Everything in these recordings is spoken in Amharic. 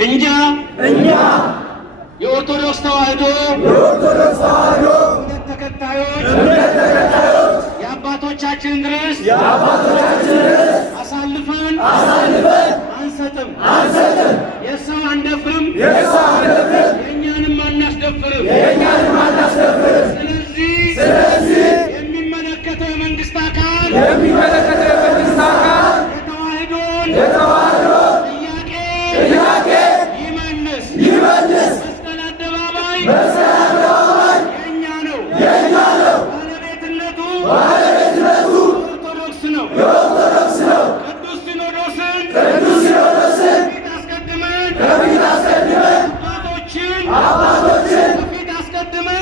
እኛ የኦርቶዶክስ ተዋሕዶ እምነት ተከታዮች የአባቶቻችንን ርስት አሳልፈን አንሰጥም፣ የሰው አንደፍርም፣ የእኛንም አናስደፍርም። ስለዚህ የሚመለከተው የመንግስት አካል የተዋሕዶን ጥያቄ ይመልስ። መስቀል አደባባይ የእኛ ነው። ባለቤትነቱ ኦርቶዶክስ ነው። ቅዱስ ሲኖዶስን ከፊት አስቀድመን አባቶችን ከፊት አስቀድመን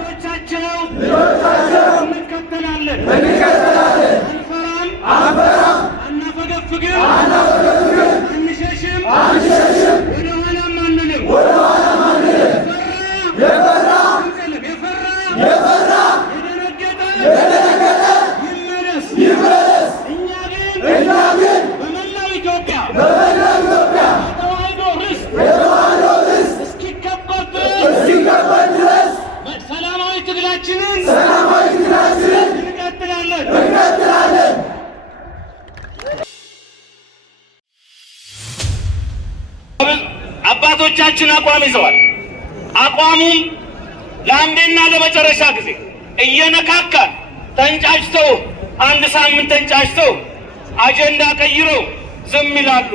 ልጆቻቸው እንከተላለን። አንፈራም፣ አናፈገፍግም፣ አንሸሽም፣ ወደኋላም አንልም። የፈራ የደነገጠ ይመለስ። እኛ ግን በመላው ኢትዮጵያ የተዋሕዶ ርስት እስኪከበር ድረስ ሰላማዊ ትግላችንን እንቀጥላለን። አባቶቻችን አቋም ይዘዋል። አቋሙም ለአንዴና ለመጨረሻ ጊዜ እየነካካን ተንጫጭተው አንድ ሳምንት ተንጫጭተው አጀንዳ ቀይረው ዝም ይላሉ።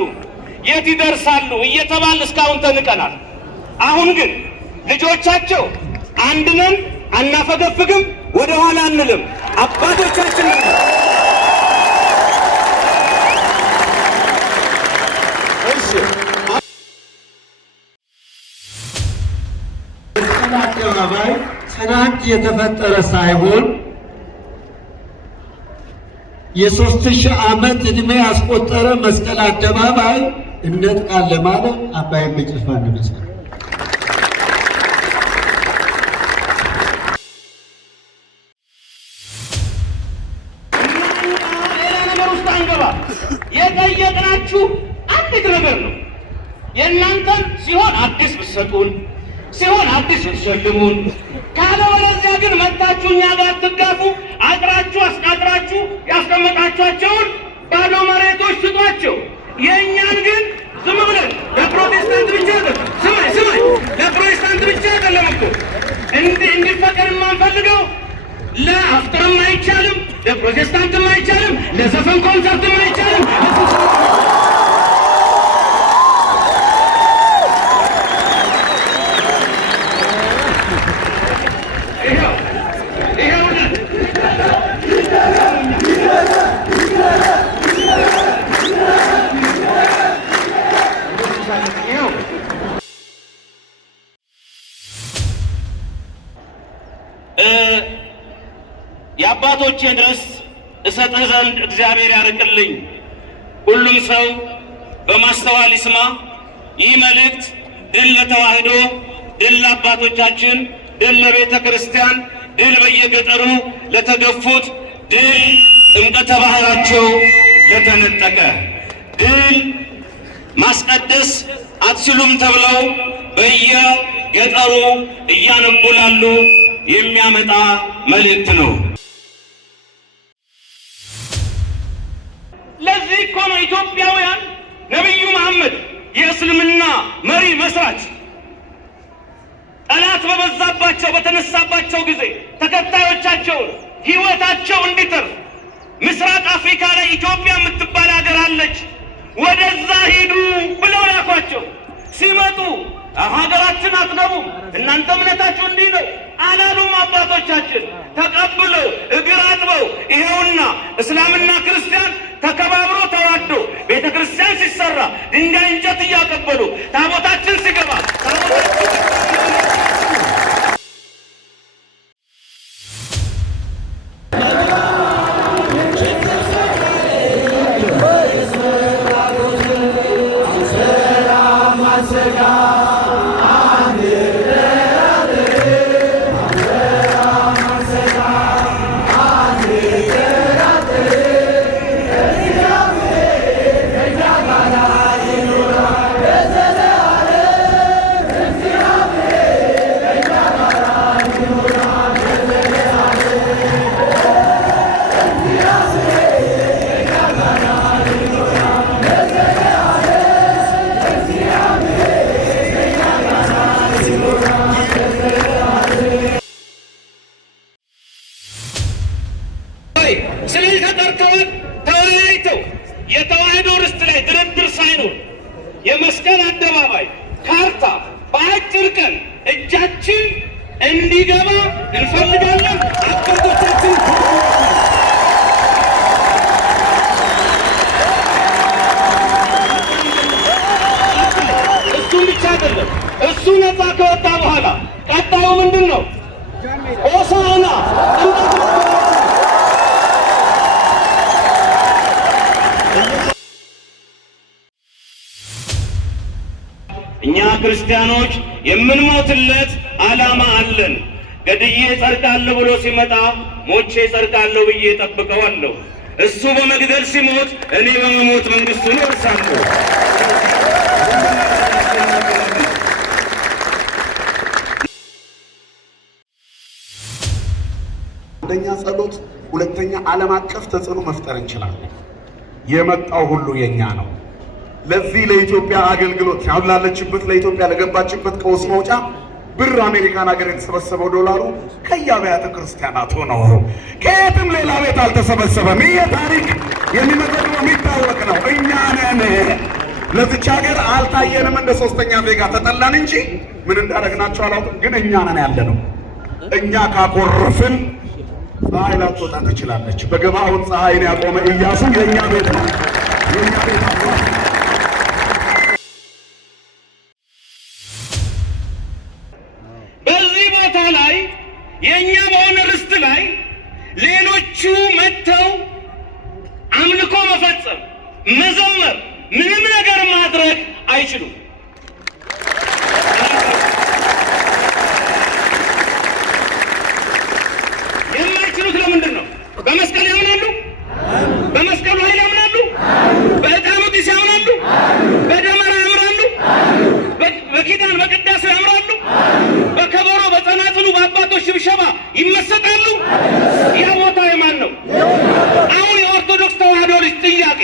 የት ይደርሳሉ እየተባል እስካሁን ተንቀናል። አሁን ግን ልጆቻቸው አንድ ነን፣ አናፈገፍግም፣ ወደ ኋላ አንልም። አባቶቻችን አደባባይ ትናንት የተፈጠረ ሳይሆን የ3000 ዓመት ዕድሜ ያስቆጠረ መስቀል አደባባይ እንነጥቃለን ማለት አባይን በጭልፋ እንመስል። የጠየቅናችሁ አንዲት ነገር ነው። የእናንተን ሲሆን አዲስ ብትሰጡን፣ ሲሆን አዲስ ብትሸልሙን፣ ካለበለዚያ ግን መጣችሁ እኛ ጋር ትጋፉ። አጥራችሁ አስቃጥራችሁ ያስቀመጣችኋቸውን ባዶ መሬቶች ስጧቸው። የእኛን ግን ዝም ብለን ለፕሮቴስታንት ብቻ አይደለም፣ ስማይ ለፕሮቴስታንት ብቻ አይደለም እኮ እንዲፈቀድ የማንፈልገው ለአፍጥርም አይቻልም፣ ለፕሮቴስታንትም አይቻልም፣ ለዘፈን ኮንሰርትም አይቻልም። የአባቶቼን ርስት እሰጥህ ዘንድ እግዚአብሔር ያርቅልኝ። ሁሉም ሰው በማስተዋል ይስማ። ይህ መልእክት ድል ለተዋሕዶ፣ ድል ለአባቶቻችን፣ ድል ለቤተ ክርስቲያን፣ ድል በየገጠሩ ለተገፉት፣ ድል ጥምቀተ ባህራቸው ለተነጠቀ፣ ድል ማስቀደስ አትችሉም ተብለው በየገጠሩ እያነቡ ላሉ የሚያመጣ መልእክት ነው። ለዚህ እኮ ነው ኢትዮጵያውያን ነቢዩ መሐመድ የእስልምና መሪ መስራች ጠላት በበዛባቸው በተነሳባቸው ጊዜ ተከታዮቻቸውን ሕይወታቸው እንዲተርፍ ምስራቅ አፍሪካ ላይ ኢትዮጵያ የምትባል ሀገር አለች፣ ወደዛ ሂዱ ብለው ላኳቸው። ሲመጡ ሀገራችን አትገቡም፣ እናንተ እምነታችሁ እንዲህ ነው አላሉም። አባቶቻችን ተቀብለው እግር አጥበው ይሄውና እስላምና ክርስቲያን ተከባብሮ ተዋዶ ቤተ ክርስቲያን ሲሰራ ድንጋይ እንጨት እያቀበሉ ታቦታችን ሲገባ La እሱ ነፃ ከወጣ በኋላ ቀጣዩ ምንድን ነው? ሆሳዕና እኛ ክርስቲያኖች የምንሞትለት ዓላማ አለን። ገድዬ ጸድቃለሁ ብሎ ሲመጣ ሞቼ ጸድቃለሁ ብዬ ጠብቀዋለሁ። እሱ በመግደል ሲሞት እኔ በመሞት መንግሥቱን እወርሳለሁ። አንደኛ ጸሎት፣ ሁለተኛ ዓለም አቀፍ ተጽዕኖ መፍጠር እንችላለን። የመጣው ሁሉ የኛ ነው። ለዚህ ለኢትዮጵያ አገልግሎት አሁን ላለችበት ለኢትዮጵያ ለገባችበት ቀውስ መውጫ ብር አሜሪካን ሀገር የተሰበሰበው ዶላሩ ከየአብያተ ክርስቲያናት ነው። ከየትም ሌላ ቤት አልተሰበሰበም። ይህ ታሪክ የሚመዘግበው የሚታወቅ ነው። እኛ ነን። ለዚች ሀገር አልታየንም፣ እንደ ሶስተኛ ዜጋ ተጠላን እንጂ ምን እንዳደረግናቸው አላውቅም። ግን እኛ ነን ያለ ነው። እኛ ካኮረፍን ፀሐይ ላትወጣ ትችላለች። በገባዖን ፀሐይን ያቆመ ኢያሱ የእኛ ቤት ነው። የእኛ ቤት አባት ላይ የኛ በሆነ ርስት ላይ ሌሎቹ መጥተው አምልኮ መፈጸም፣ መዘመር፣ ምንም ነገር ማድረግ አይችሉም። የማይችሉት ለምንድን ነው? በመስቀል ያምናሉ? በመስቀሉ ኃይል ያምናሉ? በዕጣኑ ጢስ ያምናሉ? በደመራ ያምናሉ? በኪዳን በቅዳሴ ያምናሉ? በከበሮ በጸናጽሉ በአባቶች ሽብሸባ ይመሰጣሉ? ያ ቦታ የማን ነው? አሁን የኦርቶዶክስ ተዋህዶ ልጅ ጥያቄ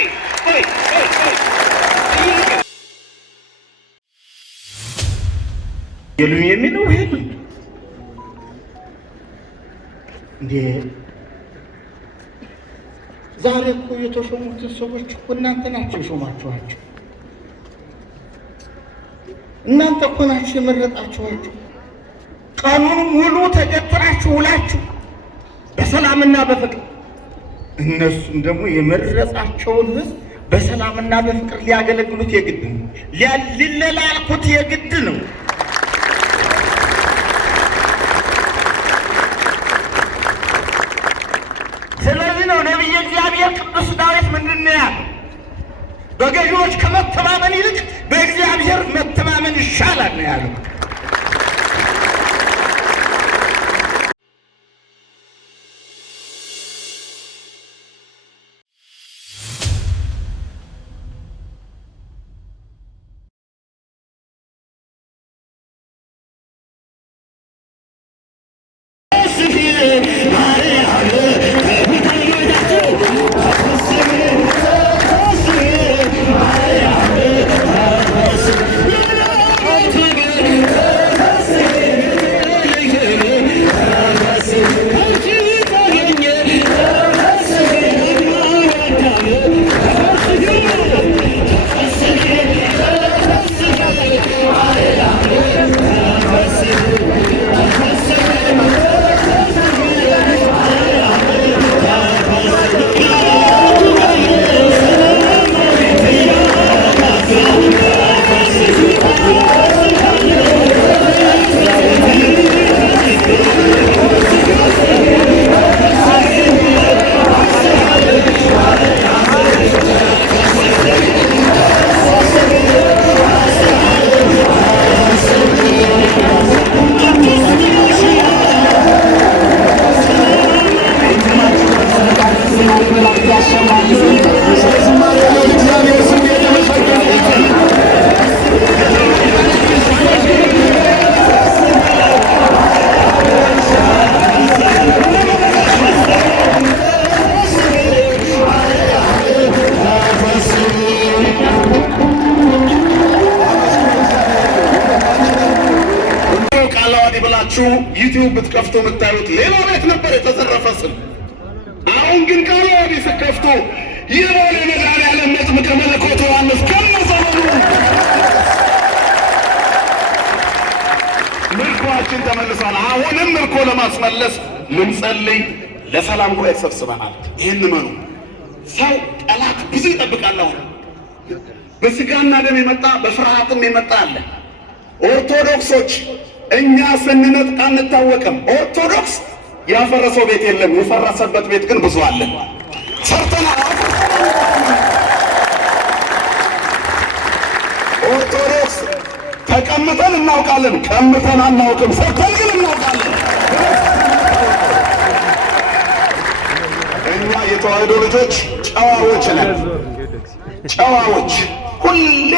የሉኝ የሚለው ይሄ እንዴ? ዛሬ እኮ የተሾሙትን ሰዎች እኮ እናንተ ናቸው የሾማችኋቸው። እናንተ እኮ ናችሁ የመረጣችኋቸው። ቀኑን ሙሉ ተገትራችሁ ውላችሁ በሰላምና በፍቅር፣ እነሱም ደግሞ የመረጣቸውን ሕዝብ በሰላምና በፍቅር ሊያገለግሉት የግድ ነው፣ ሊለላልኩት የግድ ነው። ስለዚህ ነው ነቢየ እግዚአብሔር ቅዱስ ዳዊት ምንድን ነው ያለው? በገዢዎች ከመተማመን ይልቅ በእግዚአብሔር መተማመን ይሻላል ነው ያለው። ዩቲዩብ ብትከፍቱ የምታዩት ሌላ ቤት ነበር የተዘረፈ ስም። አሁን ግን ቃለ ወዲህ ስትከፍቱ የቦሌ መድኃኔዓለም መጥምቀ መለኮት ዮሐንስ ከነዘመኑ ምርኮአችን ተመልሷል። አሁንም ምርኮ ለማስመለስ ልንጸልይ ለሰላም ጉባኤ ተሰብስበናል። ይህን እመኑ። ሰው ጠላት ብዙ ይጠብቃል። አሁን በስጋና ደም የመጣ በፍርሃትም የመጣ አለ። ኦርቶዶክሶች እኛ ስንነጥቅ አንታወቅም። ኦርቶዶክስ ያፈረሰው ቤት የለም፣ የፈረሰበት ቤት ግን ብዙ አለ። ሰርተናል። ኦርቶዶክስ ተቀምጠን እናውቃለን፣ ቀምተን አናውቅም። ሰርተን ግን እናውቃለን። እኛ የተዋህዶ ልጆች ጨዋዎች ነን። ጨዋዎች ሁሌ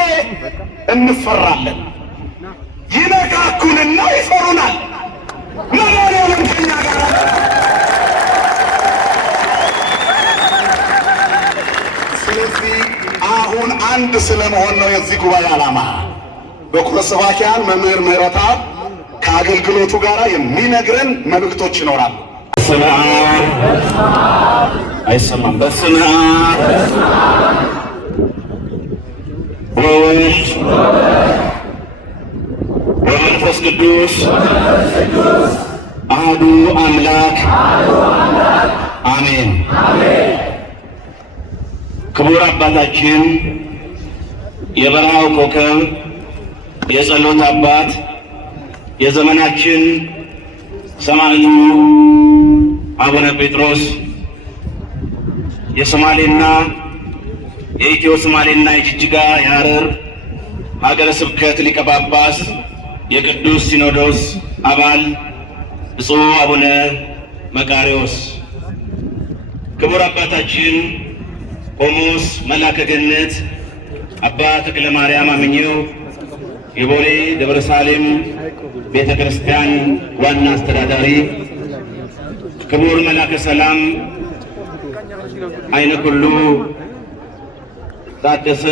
እንፈራለን። ይነካኩንና ይፈሩናል። ለማርያም ከኛ ጋር ስለዚህ አሁን አንድ ስለመሆን ነው የዚህ ጉባኤ ዓላማ። በኩረ ሰባኪያን መምህር ምህረተአብ ከአገልግሎቱ ጋር የሚነግረን መልእክቶች ይኖራሉ። በስመ አብ አይሰማም። በስመ አብ ወወልድ ወመንፈስ ቅዱስ አሐዱ አምላክ አሜን። ክቡር አባታችን የበረሃው ኮከብ የጸሎት አባት የዘመናችን ሰማዕቱ አቡነ ጴጥሮስ የሶማሌና የኢትዮ ሶማሌና የጅጅጋ የሐረር ሀገረ ስብከት ሊቀ ጳጳስ የቅዱስ ሲኖዶስ አባል ብፁዕ አቡነ መቃርዮስ፣ ክቡር አባታችን ቆሞስ መላከ ገነት አባ ተክለ ማርያም አምኘው የቦሌ ደብረ ሳሌም ቤተ ክርስቲያን ዋና አስተዳዳሪ፣ ክቡር መላከ ሰላም አይነ ኩሉ ታደሰ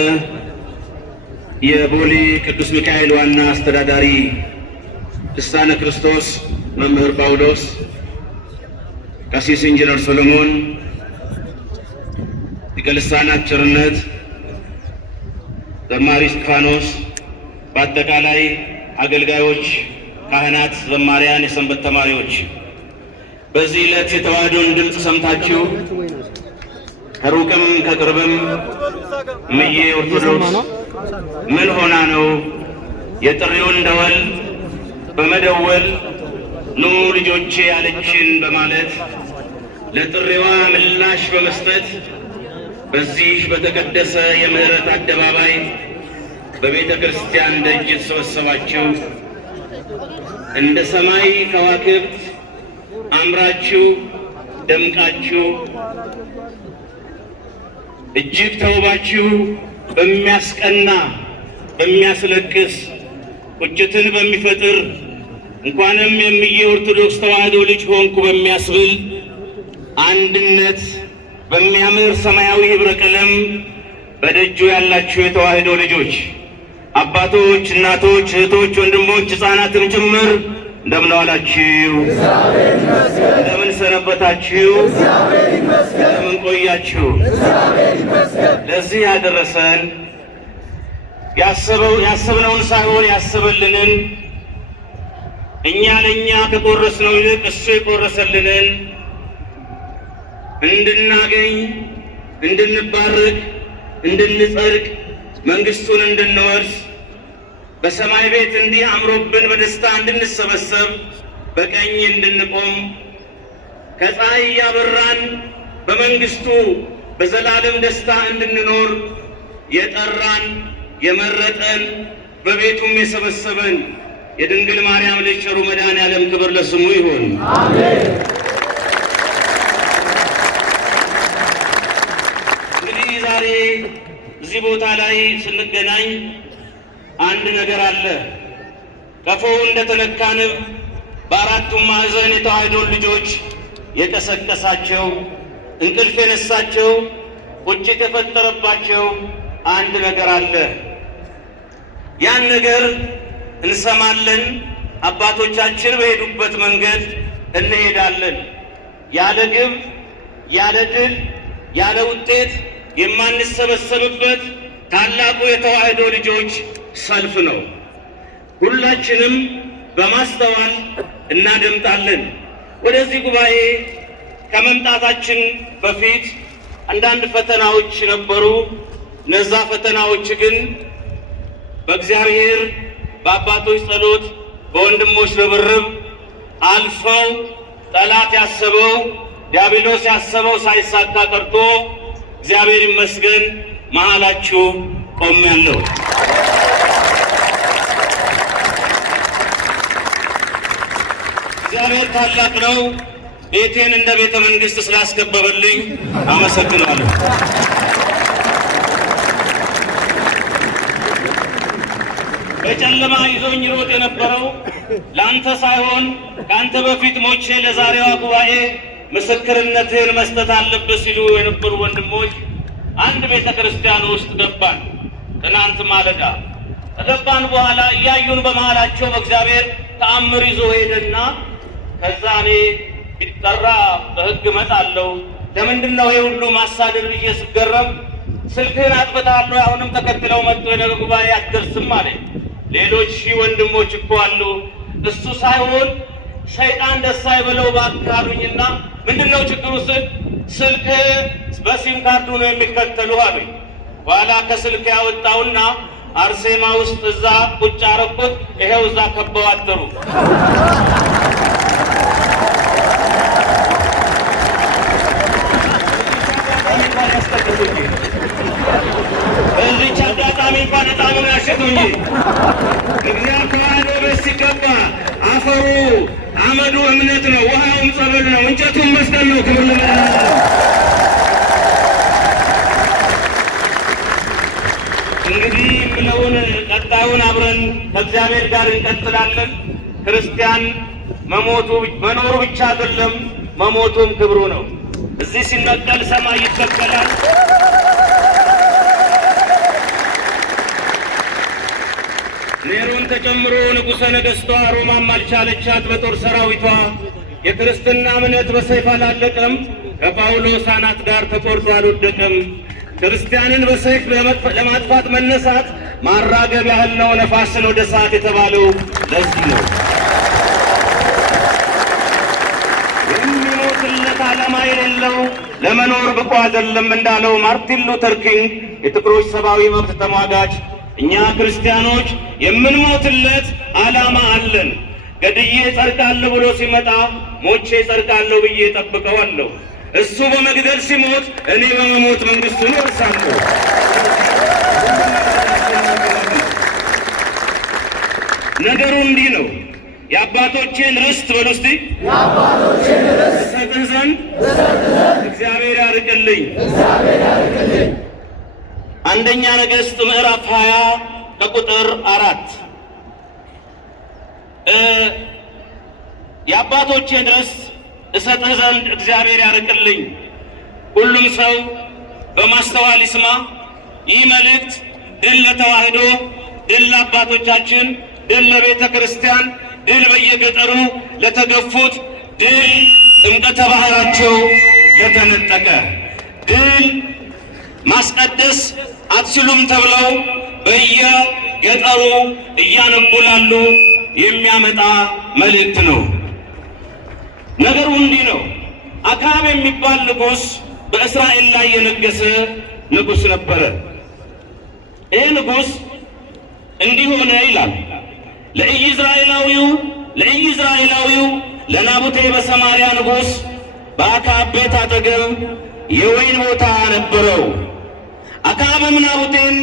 የቦሌ ቅዱስ ሚካኤል ዋና አስተዳዳሪ፣ ልሳነ ክርስቶስ መምህር ጳውሎስ፣ ቀሲስ ኢንጂነር ሰሎሞን፣ ሊቀ ልሳናት ቸርነት፣ ዘማሪ እስጢፋኖስ፣ በአጠቃላይ አገልጋዮች፣ ካህናት፣ ዘማሪያን፣ የሰንበት ተማሪዎች በዚህ ዕለት የተዋህዶን ድምፅ ሰምታችሁ ከሩቅም ከቅርብም እምዬ ኦርቶዶክስ ምን ሆና ነው የጥሪውን ደወል በመደወል ኑ ልጆቼ ያለችን በማለት ለጥሪዋ ምላሽ በመስጠት በዚህ በተቀደሰ የምህረት አደባባይ በቤተ ክርስቲያን ደጅ የተሰበሰባችሁ እንደ ሰማይ ከዋክብት አምራችሁ ደምቃችሁ እጅግ ተውባችሁ በሚያስቀና በሚያስለቅስ ቁጭትን በሚፈጥር እንኳንም የምዬ ኦርቶዶክስ ተዋህዶ ልጅ ሆንኩ በሚያስብል አንድነት በሚያምር ሰማያዊ ህብረ ቀለም በደጁ ያላችሁ የተዋህዶ ልጆች አባቶች፣ እናቶች፣ እህቶች፣ ወንድሞች፣ ሕፃናትም ጭምር እንደምን ዋላችሁ? እንደምን ሰነበታችሁ? እንደምን ቆያችሁ? ለዚህ ያደረሰን ያሰብነውን ሳይሆን ያሰበልንን እኛ ለእኛ ከቆረስነው ይልቅ እሱ የቆረሰልንን እንድናገኝ፣ እንድንባረክ፣ እንድንጸድቅ፣ መንግሥቱን እንድንወርስ በሰማይ ቤት እንዲህ አምሮብን በደስታ እንድንሰበሰብ በቀኝ እንድንቆም ከፀሐይ እያበራን በመንግሥቱ በዘላለም ደስታ እንድንኖር የጠራን የመረጠን በቤቱም የሰበሰበን የድንግል ማርያም ልጅ ቸሩ መድኃኔዓለም ክብር ለስሙ ይሁን። አሜን። እንግዲህ ዛሬ እዚህ ቦታ ላይ ስንገናኝ አንድ ነገር አለ። ቀፎው እንደተነካ ንብ በአራቱም ማዕዘን የተዋህዶን ልጆች የቀሰቀሳቸው እንቅልፍ የነሳቸው ቁጭት የፈጠረባቸው አንድ ነገር አለ። ያን ነገር እንሰማለን፣ አባቶቻችን በሄዱበት መንገድ እንሄዳለን። ያለ ግብ፣ ያለ ድል፣ ያለ ውጤት የማንሰበሰብበት ታላቁ የተዋህዶ ልጆች ሰልፍ ነው። ሁላችንም በማስተዋል እናደምጣለን። ወደዚህ ጉባኤ ከመምጣታችን በፊት አንዳንድ ፈተናዎች ነበሩ። እነዛ ፈተናዎች ግን በእግዚአብሔር በአባቶች ጸሎት በወንድሞች ርብርብ አልፈው ጠላት ያሰበው ዲያብሎስ ያሰበው ሳይሳካ ቀርቶ እግዚአብሔር ይመስገን መሃላችሁ ቆሜያለሁ። እግዚአብሔር ታላቅ ነው። ቤቴን እንደ ቤተ መንግስት ስላስከበበልኝ አመሰግናለሁ። በጨለማ ይዞኝ ሮጥ የነበረው ለአንተ ሳይሆን ከአንተ በፊት ሞቼ ለዛሬዋ ጉባኤ ምስክርነትህን መስጠት አለብህ ሲሉ የነበሩ ወንድሞች አንድ ቤተ ክርስቲያን ውስጥ ገባን። ትናንት ማለዳ ከገባን በኋላ እያዩን በመሃላቸው በእግዚአብሔር ተአምር ይዞ ሄደና ከዛ እኔ ቢጠራ በሕግ እመጣለሁ ለምንድን ነው ይሄ ሁሉ ማሳደድ ብዬ ስገረም ስልክህን አጥፍተሃል፣ አሁንም ተከትለው መጥቶ የነገ ጉባኤ አትደርስም አለኝ። ሌሎች ሺህ ወንድሞች እኮ አሉ። እሱ ሳይሆን ሰይጣን ደስ አይበለው እባክህ አሉኝና ምንድነው ችግሩ ስል ስልክ በሲም ካርዱ ነው የሚከተሉ አሉኝ። በኋላ ከስልክ ያወጣውና አርሴማ ውስጥ እዛ ቁጭ አረኩት። ይሄው እዛ ከበው አደሩ። በዚህች አጋጣሚ እንኳን ዕጣኑን ያሸቱ እንጂ እግዚአብሔር ተዋህዶ ቤት ሲገባ አፈሩ አመዱ እምነት ነው፣ ውሃውም ጸበል ነው፣ እንጨቱም መስቀል ነው። ክብር ለመድኃኔዓለም። እንግዲህ የምለውን ቀጣዩን አብረን ከእግዚአብሔር ጋር እንቀጥላለን። ክርስቲያን መኖሩ ብቻ አይደለም፣ መሞቱም ክብሩ ነው። እዚህ ሲነቀል ሰማይ ይተከላል። ኔሮን ተጨምሮ ንጉሠ ነገሥቷ ሮማም አልቻለቻት በጦር ሰራዊቷ። የክርስትና እምነት በሰይፍ አላለቀም፣ ከጳውሎስ አናት ጋር ተቆርጦ አልወደቀም። ክርስቲያንን በሰይፍ ለማጥፋት መነሳት ማራገብ ያህል ነው ነፋስን ወደ ሰዓት የተባለው ለዚህ ነው። የሚሞትለት ዓላማ የሌለው ለመኖር ብቁ አይደለም እንዳለው ማርቲን ሉተር ኪንግ የጥቁሮች ሰብአዊ መብት ተሟጋች፣ እኛ ክርስቲያኖች የምንሞትለት ዓላማ አለን። ገድዬ ጸድቃለሁ ብሎ ሲመጣ ሞቼ ጸድቃለሁ ብዬ ጠብቀዋለሁ። እሱ በመግደል ሲሞት እኔ በመሞት መንግሥቱን እወርሳለሁ። ነገሩ እንዲህ ነው። የአባቶቼን ርስት በሉ እስቲ እሰጥህ ዘንድ እግዚአብሔር ያርቅልኝ። አንደኛ ነገሥት ምዕራፍ 20 ከቁጥር 4 የአባቶቼን ርስት እሰጥህ ዘንድ እግዚአብሔር ያርቅልኝ። ሁሉም ሰው በማስተዋል ይስማ። ይህ መልእክት ድል ለተዋህዶ፣ ድል ለአባቶቻችን፣ ድል ለቤተ ክርስቲያን፣ ድል በየገጠሩ ለተገፉት፣ ድል ጥምቀተ ባህራቸው ለተነጠቀ፣ ድል ማስቀደስ አትችሉም ተብለው በየገጠሩ እያነቡላሉ የሚያመጣ መልእክት ነው። ነገሩ እንዲህ ነው። አክዓብ የሚባል ንጉሥ በእስራኤል ላይ የነገሰ ንጉሥ ነበረ። ይህ ንጉሥ እንዲህ ሆነ ይላል። ለኢይዝራኤላዊው ለናቡቴ በሰማርያ ንጉሥ በአክዓብ ቤት አጠገብ የወይን ቦታ ነበረው። አክዓብም ናቡቴን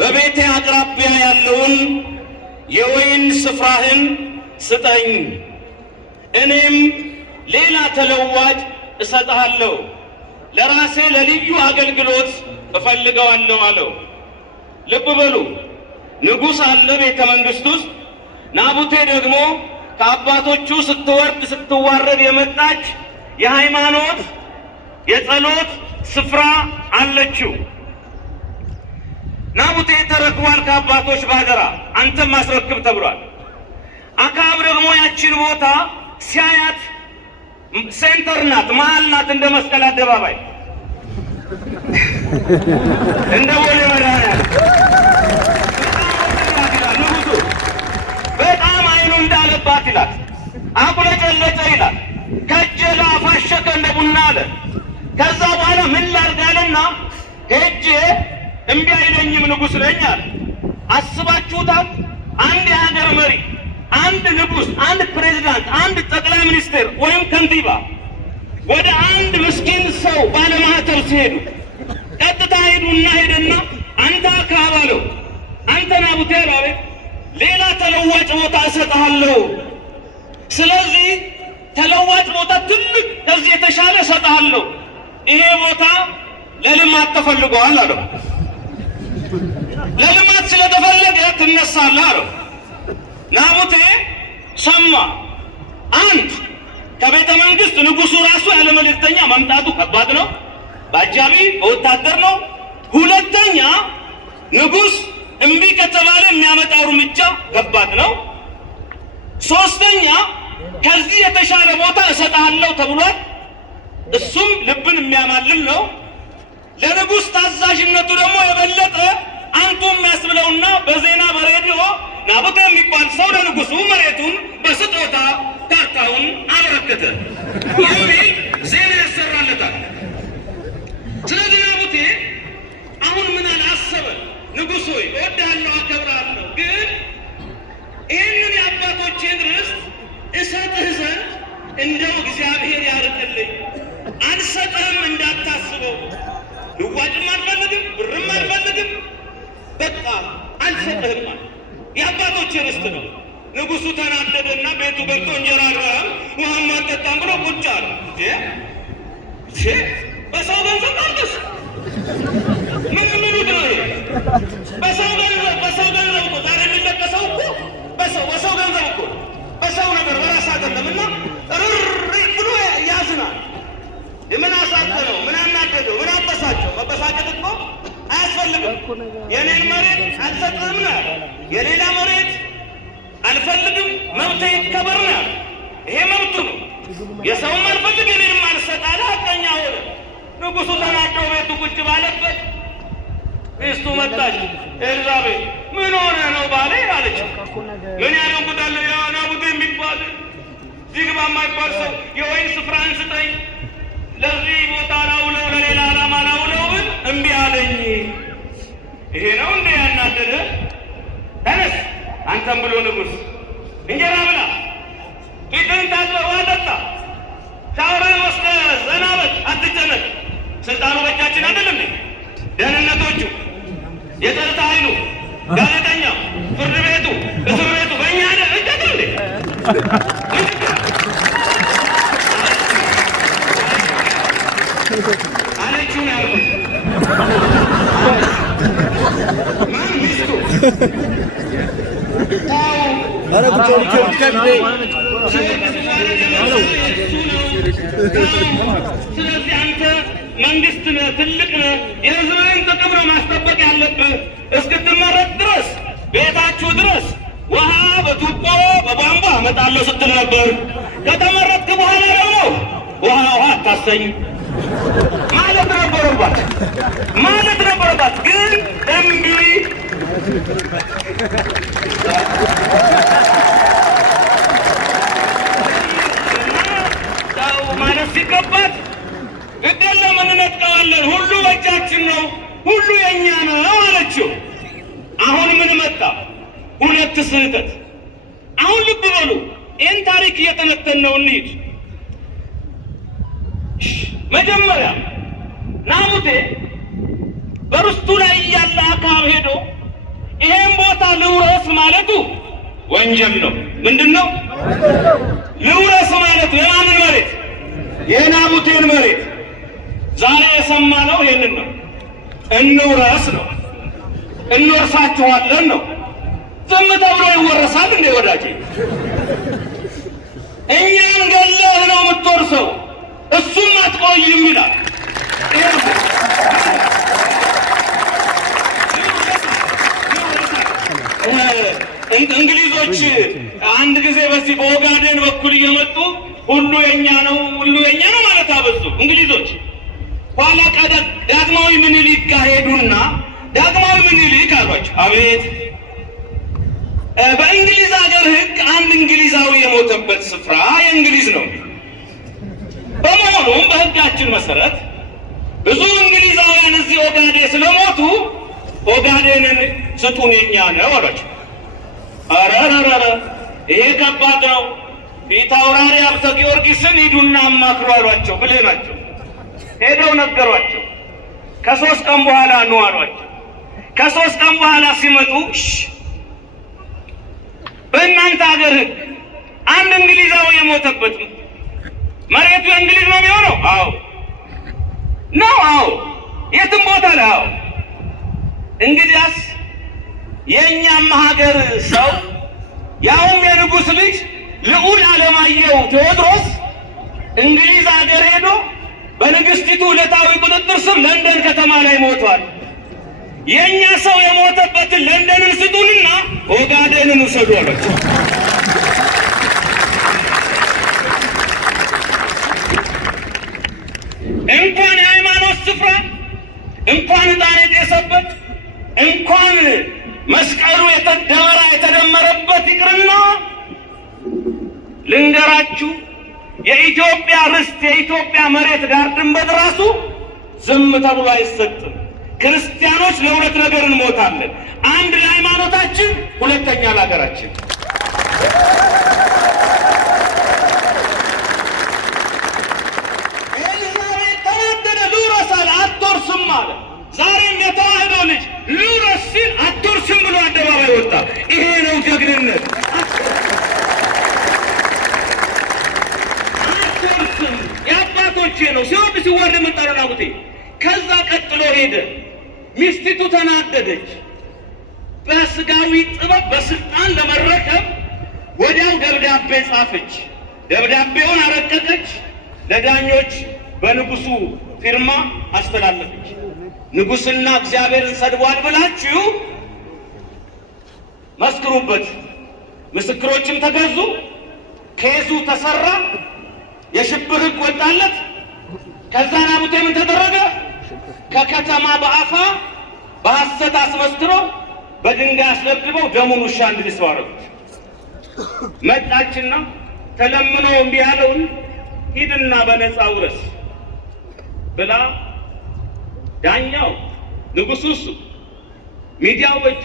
በቤቴ አቅራቢያ ያለውን የወይን ስፍራህን ስጠኝ፣ እኔም ሌላ ተለዋጭ እሰጥሃለሁ፣ ለራሴ ለልዩ አገልግሎት እፈልገዋለሁ አለው። ልብ በሉ፣ ንጉሥ አለ ቤተ መንግሥት ውስጥ። ናቡቴ ደግሞ ከአባቶቹ ስትወርድ ስትዋረድ የመጣች የሃይማኖት የጸሎት ስፍራ አለችው። ናቡቴ ተረክቧል ከአባቶች ባደራ፣ አንተም ማስረክብ ተብሏል። አክዓብ ደግሞ ያችን ቦታ ሲያያት ሴንተር ናት፣ መሀል ናት፣ እንደ መስቀል አደባባይ እንደ ቦሌ መድኃኒዓለም ንጉሡ በጣም አይኑ እንዳለባት ይላል፣ አቁለጨለጨ ይላል፣ ከጀላ አፋሸከ እንደ ቡና አለ። ከዛ በኋላ ምን ላርጋልና ሄጄ እምቢ አይለኝም ንጉሥ ነኝ አለ። አስባችሁታል? አንድ የሀገር መሪ፣ አንድ ንጉሥ፣ አንድ ፕሬዝዳንት፣ አንድ ጠቅላይ ሚኒስትር ወይም ከንቲባ ወደ አንድ ምስኪን ሰው ባለማህተብ ሲሄዱ ቀጥታ ሄደና አንተ አካባለው አንተ ናቡቴ አቤት ሌላ ተለዋጭ ቦታ እሰጥሃለሁ። ስለዚህ ተለዋጭ ቦታ ትልቅ ከዚህ የተሻለ እሰጥሃለሁ። ይሄ ቦታ ለልማት ተፈልገዋል አለው። ለልማት ስለተፈለገ ትነሳለህ አለው። ናቡቴ ሰማ። አንድ ከቤተ መንግስት ንጉሱ ራሱ ያለ መልእክተኛ መምጣቱ ከባድ ነው። በአጃቢ በወታደር ነው። ሁለተኛ ንጉስ እምቢ ከተባለ የሚያመጣው እርምጃ ከባድ ነው። ሶስተኛ ከዚህ የተሻለ ቦታ እሰጥሃለሁ ተብሏል። እሱም ልብን የሚያማልል ነው። ለንጉስ ታዛዥነቱ ደግሞ የበለጠ አንቱ የሚያስብለውና በዜና በሬዲዮ ናቡቴ የሚባል ሰው ለንጉሱ መሬቱን በስጦታ ካርታውን አበረከተ የሚል ዜና ያሰራለታል። ስለዚህ ናቡቴ አሁን ምን አላሰበ? ንጉሥ ሆይ እወድሃለሁ፣ አከብርሃለሁ፣ ግን ይህንን የአባቶቼን ርስት እሰጥህ ዘንድ እንደው እግዚአብሔር ያርቅልኝ፣ አልሰጥህም እንዳታስበው። ልዋጭም አልፈልግም፣ ብርም አልፈልግም፣ በቃ አልሰጥህም ማለት የአባቶቼ ርስት ነው። ንጉሡ ተናደደና ቤቱ ገብቶ እንጀራ አልበላም ውሃም አልጠጣም ብሎ ቁጭ አለ። በሰው ገንዘብ አልበስ ምን ምኑት ነው? በሰው ገንዘብ እኮ ዛሬ የሚለቀሰው እኮ በሰው ገንዘብ እኮ በሰው ነገር በራስ አይደለምና ርር ብሎ ያዝናል። ምን አሳዘነው? ምን አናደደው? ምን አበሳጨው? መበሳጨት እኮ አያስፈልግም። የኔን መሬት አልሰጥህም ነው ያለ። የሌላ መሬት አልፈልግም፣ መብቴ ይከበር ነው ያለ። ይሄ መብቱ ነው። የሰውም አልፈልግ የኔንም አልሰጥ አለ። ሐቀኛ ሆነ። ንጉሡ ተናደው ቤቱ ቁጭ ባለበት ሚስቱ መጣች። ኤልዛቤል ምን ሆነ ነው ባሌ አለች። ምን ያደንጉታለሁ? ናቡቴ የሚባል ዚግባ የማይባል ሰው የወይን ስፍራን ስጠኝ፣ ለዚህ ቦታ ላውለው፣ ለሌላ ዓላማ ላውለው ብል እምቢ አለኝ። ይሄ ነው እንደ ያናደደ? ተነስ አንተም ብሎ ንጉሥ እንጀራ ብላ፣ ፊትህን ታጥበህ ውሃ ጠጣ፣ ሻወርህን ወስደህ ዘና በል፣ አትጨነቅ። ስልጣኑ በእጃችን አይደለም እንዴ? ደህንነቶቹ፣ የጸጥታ ኃይሉ፣ ጋዜጠኛው፣ ፍርድ ቤቱ፣ እስር ቤቱ በእኛ እጅ አይደል እንዴ? አለችው ነው ያልኩት። ማን ሚስቱ? ስለዚህ አንተ መንግስት ነህ፣ ትልቅ ነህ፣ የህዝብህን ጥቅም ነው ማስጠበቅ ያለብህ። እስክትመረጥ ድረስ ቤታችሁ ድረስ ውሃ በቱቦ በቧንቧ አመጣለሁ ስትል ነበር። ከተመረጥክ በኋላ ደግሞ ውሃ አታሰኝ ማለት ነበረባት ግን እምቢ ማለት ሲገባት ግድ የለም እንነጥቀዋለን፣ ሁሉ በእጃችን ነው፣ ሁሉ የእኛ ነው አለችው። አሁን ምን መጣ? ሁለት ስህተት። አሁን ልብ በሉ፣ ይህን ታሪክ እየተነተን ነው። እንሂድ። መጀመሪያ ናቡቴ በርስቱ ላይ እያለ አክዓብ ሄዶ ይሄን ቦታ ልውረስ ማለቱ ወንጀል ነው። ምንድን ነው ልውረስ ማለቱ? የማንን መሬት? የናቡቴን መሬት። ዛሬ የሰማነው ይሄንን ነው። እንውረስ ነው፣ እንወርሳችኋለን ነው። ዝም ተብሎ ይወረሳል እንዴ ወዳጄ? እኛን ገለህ ነው የምትወርሰው፣ እሱም አትቆይም ይላል። እንግሊዞች አንድ ጊዜ በዚህ በኦጋዴን በኩል እየመጡ ሁሉ የኛ ነው ማለት አበዙ። እንግሊዞች ኋላ ዳግማዊ ምኒልክ ጋር ሄዱና ዳግማዊ ምኒልክ አሏቸው፣ አቤት። በእንግሊዝ ሀገር ሕግ አንድ እንግሊዛዊ የሞተበት ስፍራ የእንግሊዝ ነው። በመሆኑም በሕጋችን መሰረት ብዙ እንግሊዛውያን እዚህ ኦጋዴን ስለሞቱ ኦጋዴንን ስጡን የኛ ነው አሏቸው። አረረረ ይሄ ከባድ ነው። ፊት አውራሪ ሀብተ ጊዮርጊስን ሂዱና አማክሩ አሏቸው። ብልህ ናቸው። ሄደው ነገሯቸው። ከ3 ቀን በኋላ ነው አሏቸው። ከ3 ቀን በኋላ ሲመጡ በእናንተ ሀገር ሕግ አንድ እንግሊዛዊ የሞተበት መሬቱ የእንግሊዝ ነው የሚሆነው? አዎ ነው። አዎ የትም ቦታ ላይ አዎ። እንግዲያስ የእኛም ሀገር ሰው ያውም የንጉሥ ልጅ ልዑል ዓለማየሁ ቴዎድሮስ እንግሊዝ ሀገር ሄዶ በንግሥቲቱ ዕለታዊ ቁጥጥር ስር ለንደን ከተማ ላይ ሞቷል። የእኛ ሰው የሞተበትን ለንደንን ስጡንና ኦጋዴንን ውሰዱ አሏቸው። እንኳን የሃይማኖት ስፍራ እንኳን ዕጣን የጤሰበት እንኳን መስቀሉ ደመራ የተደመረበት ይቅርና ልንገራችሁ፣ የኢትዮጵያ ርስት የኢትዮጵያ መሬት ዳር ድንበር ራሱ ዝም ተብሎ አይሰጥም። ክርስቲያኖች ለሁለት ነገር እንሞታለን። አንድ ለሃይማኖታችን፣ ሁለተኛ ለሀገራችን። ኤልዛቤት ተናደደ። ልውረስ አለ። አትወርስም አለ። ዛሬም የተዋህዶ ልጅ ልውረስ ሲል አትወርስም ብሎ አደባባይ ወጣ። ይሄ ነው ጀግንነት። አትወርስም የአባቶቼ ነው። ሲወድ ሲወርድ መጣረና ጉቴ። ከዛ ቀጥሎ ሄደ። ሚስቲቱ ተናደደች። በስጋዊ ጥበብ በስልጣን ለመረከብ ወዲያው ደብዳቤ ጻፈች። ደብዳቤውን አረቀቀች። ለዳኞች በንጉሱ ፊርማ አስተላለፈች። ንጉስና እግዚአብሔርን ሰድቧል ብላችሁ መስክሩበት። ምስክሮችም ተገዙ። ኬዙ ተሰራ። የሽብር ሕግ ወጣለት። ከዛ ናቡቴ ምን ተደረገ? ከከተማ በአፋ በሐሰት አስመስክሮ በድንጋይ አስደብድበው ደሙን ውሻ እንዲልሰው አደረጉት። መጣችና ተለምኖ እምቢ ያለውን ሂድና በነፃ ውረስ ብላ ዳኛው ንጉሡ እሱ፣ ሚዲያው በእጁ፣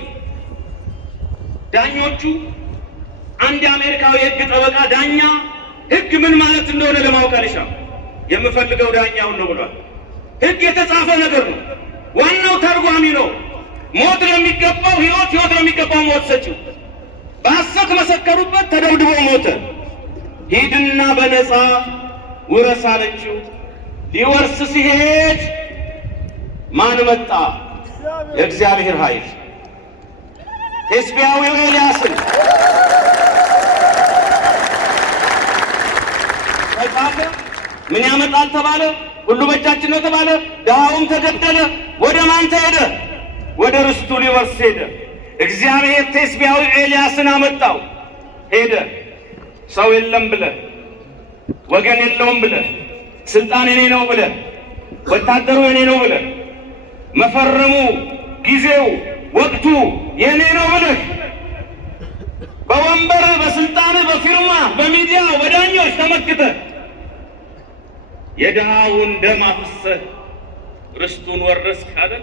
ዳኞቹ አንድ የአሜሪካዊ የሕግ ጠበቃ ዳኛ ሕግ ምን ማለት እንደሆነ ለማወቅ አልሻም። የምፈልገው ዳኛውን ነው ብሏል። ሕግ የተጻፈ ነገር ነው። ዋናው ተርጓሚ ነው። ሞት ለሚገባው ሕይወት፣ ሕይወት ለሚገባው ሞት ሰጪው። በሐሰት መሰከሩበት፣ ተደብድቦ ሞተ። ሂድና በነፃ ውረስ አለችው። ሊወርስ ሲሄድ ማን መጣ? የእግዚአብሔር ኃይል ቴስቢያዊው ኤልያስን ተጻፈ። ምን ያመጣል ተባለ? ሁሉ በእጃችን ነው ተባለ። ድሃውም ተገደለ። ወደ ማን ተሄደ? ወደ ርስቱ ሊወርስ ሄደ። እግዚአብሔር ቴስቢያዊ ኤልያስን አመጣው። ሄደ። ሰው የለም ብለ፣ ወገን የለውም ብለ፣ ስልጣን የኔ ነው ብለ፣ ወታደሩ የኔ ነው ብለ፣ መፈረሙ ጊዜው ወቅቱ የኔ ነው ብለህ በወንበር በስልጣን በፊርማ በሚዲያ በዳኞች ተመክተህ የድሃውን ደም አፍሰህ ርስቱን ወረስክ አለ።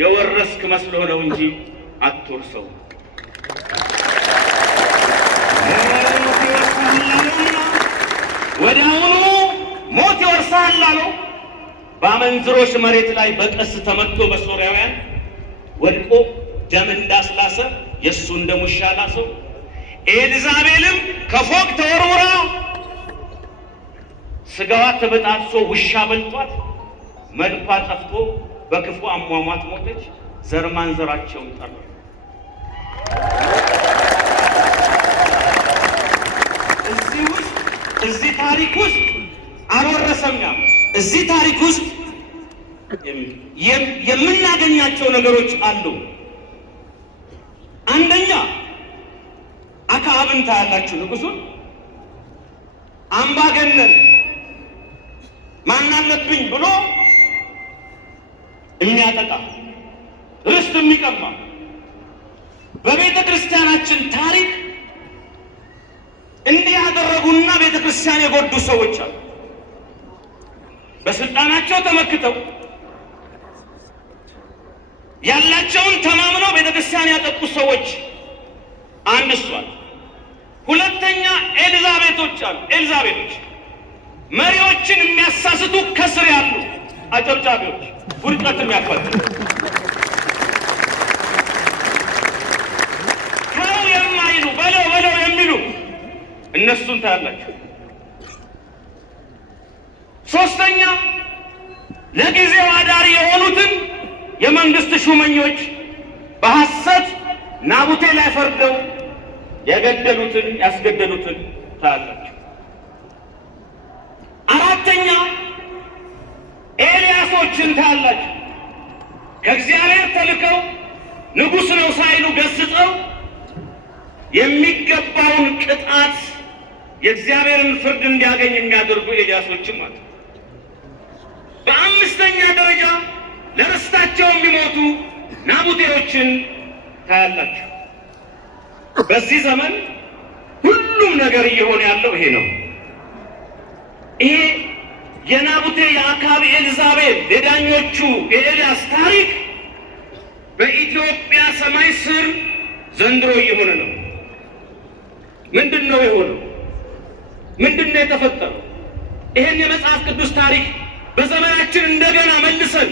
የወረስክ መስሎ ነው እንጂ አትወርሰው። ወዲያውኑ ሞት ይወርሳል አለው። በአመንዝሮች መሬት ላይ በቀስት ተመቶ በሶርያውያን ወድቆ ደም እንዳስላሰ የእሱን ደም ውሻ ላሰው። ኤልዛቤልም ከፎቅ ተወርውራ ስጋዋ ተበጣጥሶ ውሻ በልቷት መልኳ ጠፍቶ በክፉ አሟሟት ሞተች። ዘር ማንዘራቸውን ጠራ። እዚህ ታሪክ ውስጥ አልወረሰም። እዚህ ታሪክ ውስጥ የምናገኛቸው ነገሮች አሉ። አንደኛ አክዓብን ታያላችሁ። ንጉሡን አምባገነን ማን አለብኝ ብሎ የሚያጠቃ ርስት የሚቀማ በቤተ ክርስቲያናችን ታሪክ እንዲህ ያደረጉና ቤተ ክርስቲያን የጎዱ ሰዎች አሉ። በስልጣናቸው ተመክተው ያላቸውን ተማምነው ቤተ ክርስቲያን ያጠቁ ሰዎች አንድ እሷል። ሁለተኛ ኤልዛቤቶች አሉ። ኤልዛቤቶች መሪዎችን የሚያሳስቱ ከስር ያሉ አጨብጫቢዎች፣ ውድቀት የሚያፈጥሩ ተው የማይሉ በለው በለው የሚሉ እነሱን ታያላችሁ። ሶስተኛ ለጊዜው አዳሪ የሆኑትን የመንግስት ሹመኞች በሐሰት ናቡቴ ላይ ፈርደው የገደሉትን ያስገደሉትን ታያላችሁ። አራተኛ ኤልያሶችን ታያላችሁ። ከእግዚአብሔር ተልከው ንጉሥ ነው ሳይሉ ገስጸው የሚገባውን ቅጣት የእግዚአብሔርን ፍርድ እንዲያገኝ የሚያደርጉ ኤልያሶችም አሉ። በአምስተኛ ደረጃ ለርስታቸው የሚሞቱ ናቡቴዎችን ታያላችሁ። በዚህ ዘመን ሁሉም ነገር እየሆነ ያለው ይሄ ነው። ይሄ የናቡቴ የአክዓብ ኤልዛቤል የዳኞቹ የኤልያስ ታሪክ በኢትዮጵያ ሰማይ ስር ዘንድሮ እየሆነ ነው። ምንድን ነው የሆነው? ምንድን ነው የተፈጠረው? ይህን የመጽሐፍ ቅዱስ ታሪክ በዘመናችን እንደገና መልሰን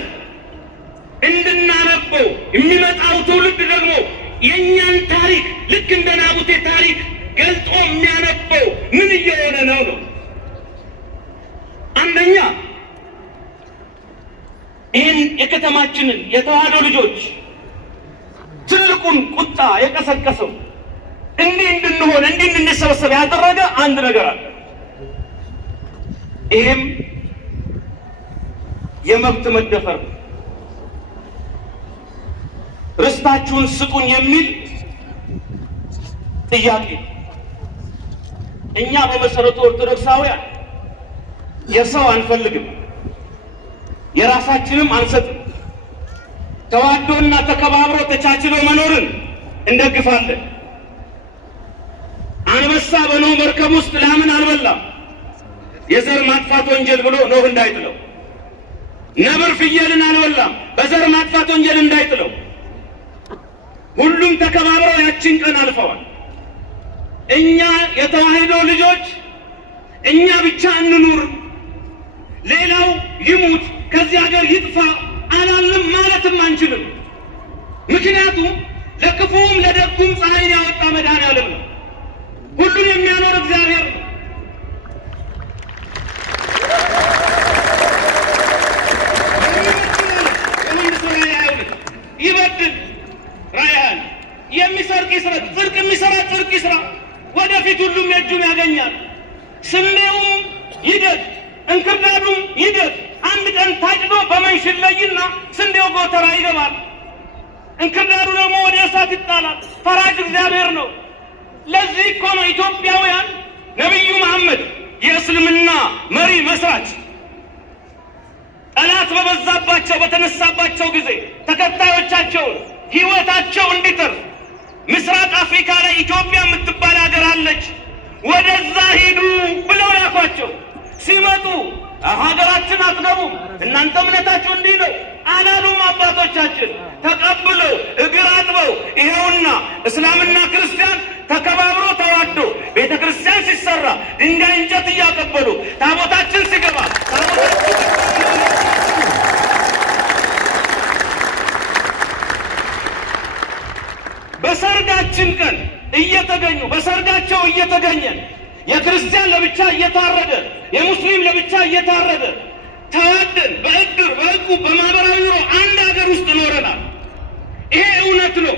እንድናነበው የሚመጣው ትውልድ ደግሞ የእኛን ታሪክ ልክ እንደ ናቡቴ ታሪክ ገልጦ የሚያነበው ምን እየሆነ ነው ነው? አንደኛ ይህን የከተማችንን የተዋህዶ ልጆች ትልቁን ቁጣ የቀሰቀሰው እንዲህ እንድንሆን እንዲህ እንድንሰበሰብ ያደረገ አንድ ነገር አለ። ይህም የመብት መደፈር፣ ርስታችሁን ስጡን የሚል ጥያቄ። እኛ በመሰረቱ ኦርቶዶክሳውያን የሰው አንፈልግም፣ የራሳችንም አንሰጥም። ተዋዶና ተከባብሮ ተቻችሎ መኖርን እንደግፋለን። አንበሳ በኖህ መርከብ ውስጥ ላምን አልበላም የዘር ማጥፋት ወንጀል ብሎ ኖህ እንዳይጥለው። ነብር ፍየልን አልበላም በዘር ማጥፋት ወንጀል እንዳይጥለው። ሁሉም ተከባብረው ያችን ቀን አልፈዋል። እኛ የተዋህዶ ልጆች እኛ ብቻ እንኑር፣ ሌላው ይሙት፣ ከዚህ ሀገር ይጥፋ አላልም ማለትም አንችልም። ምክንያቱም ለክፉም ለደጉም ፀሐይን ያወጣ መድኃኔዓለም ነው። ሁሉን የሚያኖር እግዚአብሔር ነው። ይበድል ራያን የሚሰርቅ ይስረቅ፣ ጽድቅ የሚሰራ ጽድቅ ይስራ። ወደፊት ሁሉም የእጁን ያገኛል። ስንዴውም ይደግ እንክርዳዱም ይደግ። አንድ ቀን ታጭዶ በመንሽ ይለይና ስንዴው ጎተራ ይገባል፣ እንክርዳዱ ደግሞ ወደ እሳት ይጣላል። ፈራጅ እግዚአብሔር ነው። ለዚህ እኮ ነው ኢትዮጵያውያን ነቢዩ መሐመድ የእስልምና መሪ መስራች ጠላት በበዛባቸው በተነሳባቸው ጊዜ ተከታዮቻቸውን ሕይወታቸው እንዲተርፍ ምስራቅ አፍሪካ ላይ ኢትዮጵያ የምትባል ሀገር አለች፣ ወደዛ ሂዱ ብለው ላኳቸው። ሲመጡ ሀገራችን አትገቡም፣ እናንተ እምነታችሁ እንዲህ ነው አላሉም። አባቶቻችን ተቀብለው እግር አጥበው ይኸውና እስላምና ክርስቲያን ተከባብሮ ተዋዶ ቤተ ክርስቲያን ሲሰራ ድንጋይ እንጨት እያቀበሉ ታቦታችን ሲገባ በሰርጋችን ቀን እየተገኙ በሰርጋቸው እየተገኘን የክርስቲያን ለብቻ እየታረደ የሙስሊም ለብቻ እየታረደ ተዋደን በእድር በእቁብ በማህበራዊ ኑሮ አንድ ሀገር ውስጥ ኖረናል። ይሄ እውነት ነው።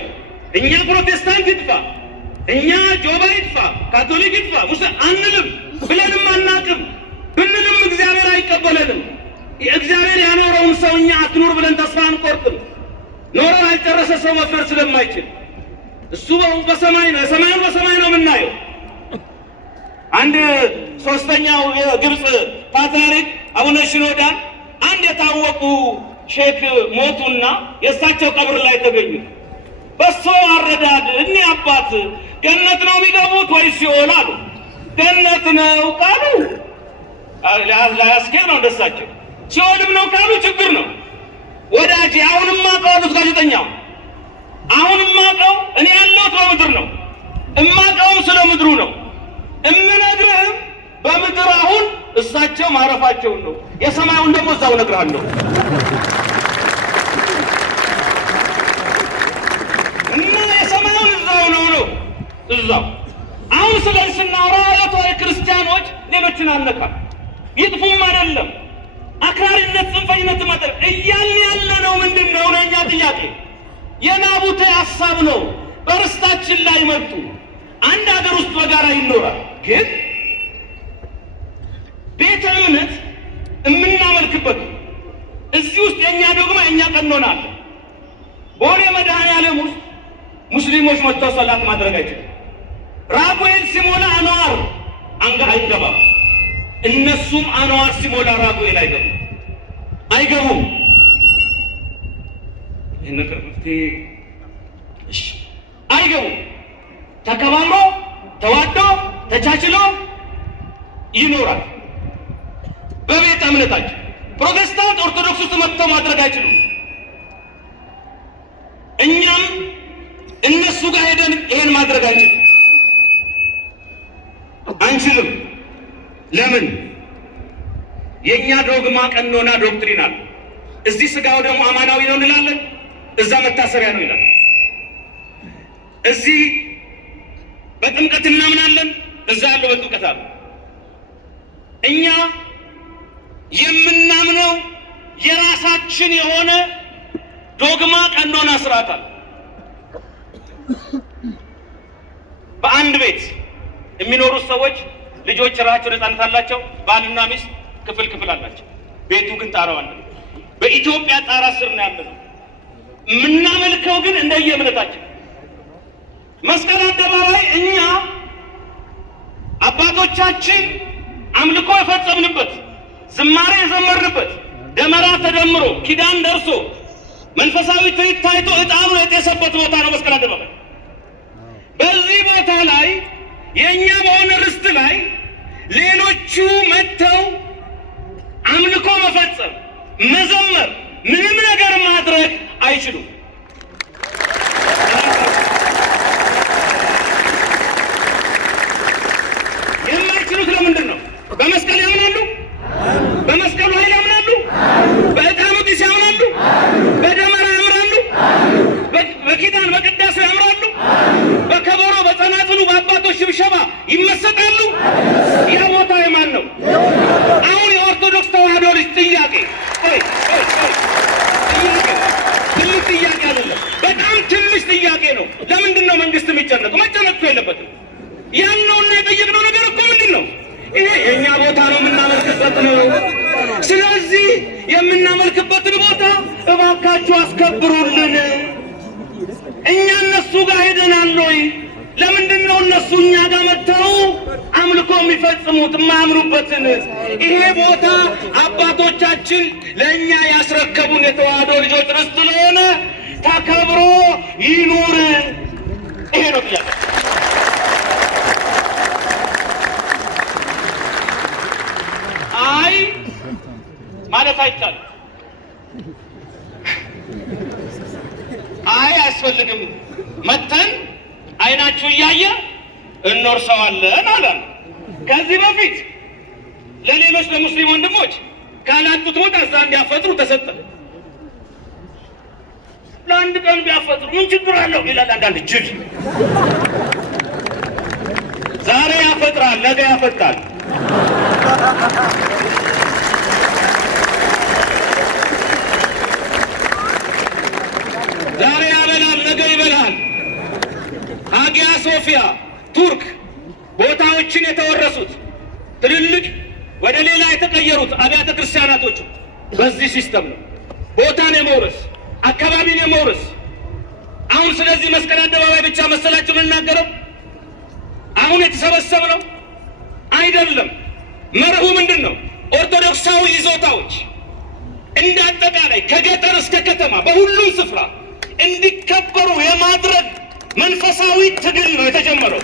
እኛ ፕሮቴስታንት ይጥፋ፣ እኛ ጆባ ይጥፋ፣ ካቶሊክ ይጥፋ ሙስሊም አንልም ብለንም አናቅም። ብንልም እግዚአብሔር አይቀበለንም። እግዚአብሔር ያኖረውን ሰው እኛ አትኑር ብለን ተስፋ አንቆርጥም። ኖረው ያልጨረሰ ሰው መፍረድ ስለማይችል እሱ በሰማይ ነው፣ የሰማዩን በሰማይ ነው የምናየው። አንድ ሶስተኛው የግብፅ ፓትርያርክ አቡነ ሽኖዳን አንድ የታወቁ ሼክ ሞቱና የእሳቸው ቀብር ላይ ተገኙ። በሶ አረዳድ እኒ አባት ገነት ነው የሚገቡት ወይስ ሲኦል አሉ። ገነት ነው ካሉ ላያስኬድ ነው እንደሳቸው፣ ሲኦልም ነው ካሉ ችግር ነው። ወዳጅ አሁንም አውቀው አሉት ጋዜጠኛው፣ አሁንም አውቀው እኔ ያለሁት በምድር ነው። ማረፋቸውን ነው። የሰማዩን ደግሞ እዛው እነግርሃለሁ። እና የሰማዩን እዛው ነው እዛው። አሁን ስለዚህ ስናወራ የቶይ ክርስቲያኖች ሌሎችን አነካል ይጥፉም አይደለም አክራሪነት ጽንፈኝነት ማጠር እያልን ያለነው ምንድነው? ለኛ ጥያቄ የናቡቴ ሐሳብ ነው። በርስታችን ላይ መጡ። አንድ ሀገር ውስጥ በጋራ ይኖራል። ግን ቤተ እምነት የምናመልክበት እዚህ ውስጥ የኛ ዶግማ የኛ ቀኖና አለ። ቦሌ መድኃኔዓለም ውስጥ ሙስሊሞች መጥተው ሰላት ማድረግ አይችሉም። ራጉኤል ሲሞላ አንዋር አይገባም። እነሱም አንዋር ሲሞላ ራጉኤል አይገቡም። አይገቡም። ተከባብሮ ተዋዶ ተቻችሎ ይኖራል በቤተ እምነታቸው። ፕሮቴስታንት ኦርቶዶክስ ውስጥ መጥተው ማድረግ አይችሉም። እኛም እነሱ ጋር ሄደን ይሄን ማድረግ አንችልም። ለምን? የኛ ዶግማ ቀኖና ዶክትሪን አለ። እዚህ ስጋው ደግሞ አማናዊ ነው እንላለን፣ እዛ መታሰሪያ ነው ይላል። እዚህ በጥምቀት እናምናለን፣ እዛ ያለው በጥምቀት አለ። እኛ የምናምነው የራሳችን የሆነ ዶግማ ቀኖና ስርዓት አለ። በአንድ ቤት የሚኖሩት ሰዎች ልጆች ራሳቸው ነፃነት አላቸው። ባልና ሚስት ክፍል አላቸው። ቤቱ ግን ጣራው አለ። በኢትዮጵያ ጣራ ስር ነው ያለነው። የምናመልከው ግን እንደየእምነታችን መስቀል አደባባይ እኛ አባቶቻችን አምልኮ የፈጸምንበት፣ ዝማሬ የዘመርንበት፣ ደመራ ተደምሮ ኪዳን ደርሶ መንፈሳዊ ትርኢት ታይቶ ዕጣኑ የጤሰበት ቦታ ነው መስቀል አደባባይ። በዚህ ቦታ ላይ የእኛ በሆነ ርስት ላይ ሌሎቹ መጥተው አምልኮ መፈጸም፣ መዘመር፣ ምንም ነገር ማድረግ አይችሉም። የማይችሉት ለምንድን ነው? በመስቀል ያምናሉ፣ በመስቀሉ ኃይል ያምናሉ፣ በዕጣኑ ጢስ ያምናሉ፣ በደመራ ያምራሉ፣ በኪዳን በቅዳሴ ያምራሉ፣ በከበሮ በጸናጽሉ በአባቶች ሽብሸባ ይመሰጣሉ። ያ ቦታ የማን ነው? አሁን የኦርቶዶክስ ተዋህዶ ልጅ ጥያቄ ትንሽ ጥያቄ አይደለም፣ በጣም ትንሽ ጥያቄ ነው። ለምንድን ነው መንግስት የሚጨነቀው? መጨነቅ የለበትም። ያልነውና የጠየቅነው ነገር እኮ ምንድን ነው? ይሄ የእኛ ቦታ ነው፣ የምናመልክበት ነው። ስለዚህ የምናመልክበትን ቦታ እባካችሁ አስከብሩልን። እኛ እነሱ ጋር ሄደናል ወይ? ለምንድን ነው እነሱ እኛ ጋር መጥተው አምልኮ የሚፈጽሙት የማያምኑበትን? ይሄ ቦታ አባቶቻችን ለእኛ ያስረከቡን የተዋህዶ ልጆች ርስት ስለሆነ ተከብሮ ይኑር። ይሄ ነው ጥያቄ። አይ ማለት አይቻልም። አይ አያስፈልግም፣ መተን አይናችሁ እያየ እንወርሰዋለን አላል። ከዚህ በፊት ለሌሎች ለሙስሊም ወንድሞች ካላጡት ቦታ እዛ እንዲያፈጥሩ ተሰጠ። ለአንድ ቀን ቢያፈጥሩ ምን ችግር አለው ይላል አንዳንድ ጅል። ዛሬ ያፈጥራል፣ ነገ ያፈጣል። ዛሬ ያበላል፣ ነገ ይበላል። ሃጊያ ሶፊያ ቱርክ ቦታዎችን የተወረሱት ትልልቅ ወደ ሌላ የተቀየሩት አብያተ ክርስቲያናቶች በዚህ ሲስተም ነው። ቦታን የመውረስ አካባቢን የመውረስ። አሁን ስለዚህ መስቀል አደባባይ ብቻ መሰላችሁ የምናገረው? አሁን የተሰበሰብነው አይደለም። መርሁ ምንድን ነው? ኦርቶዶክሳዊ ይዞታዎች እንደ አጠቃላይ ከገጠር እስከ ከተማ በሁሉም ስፍራ እንዲከበሩ የማድረግ መንፈሳዊ ትግል ነው የተጀመረው።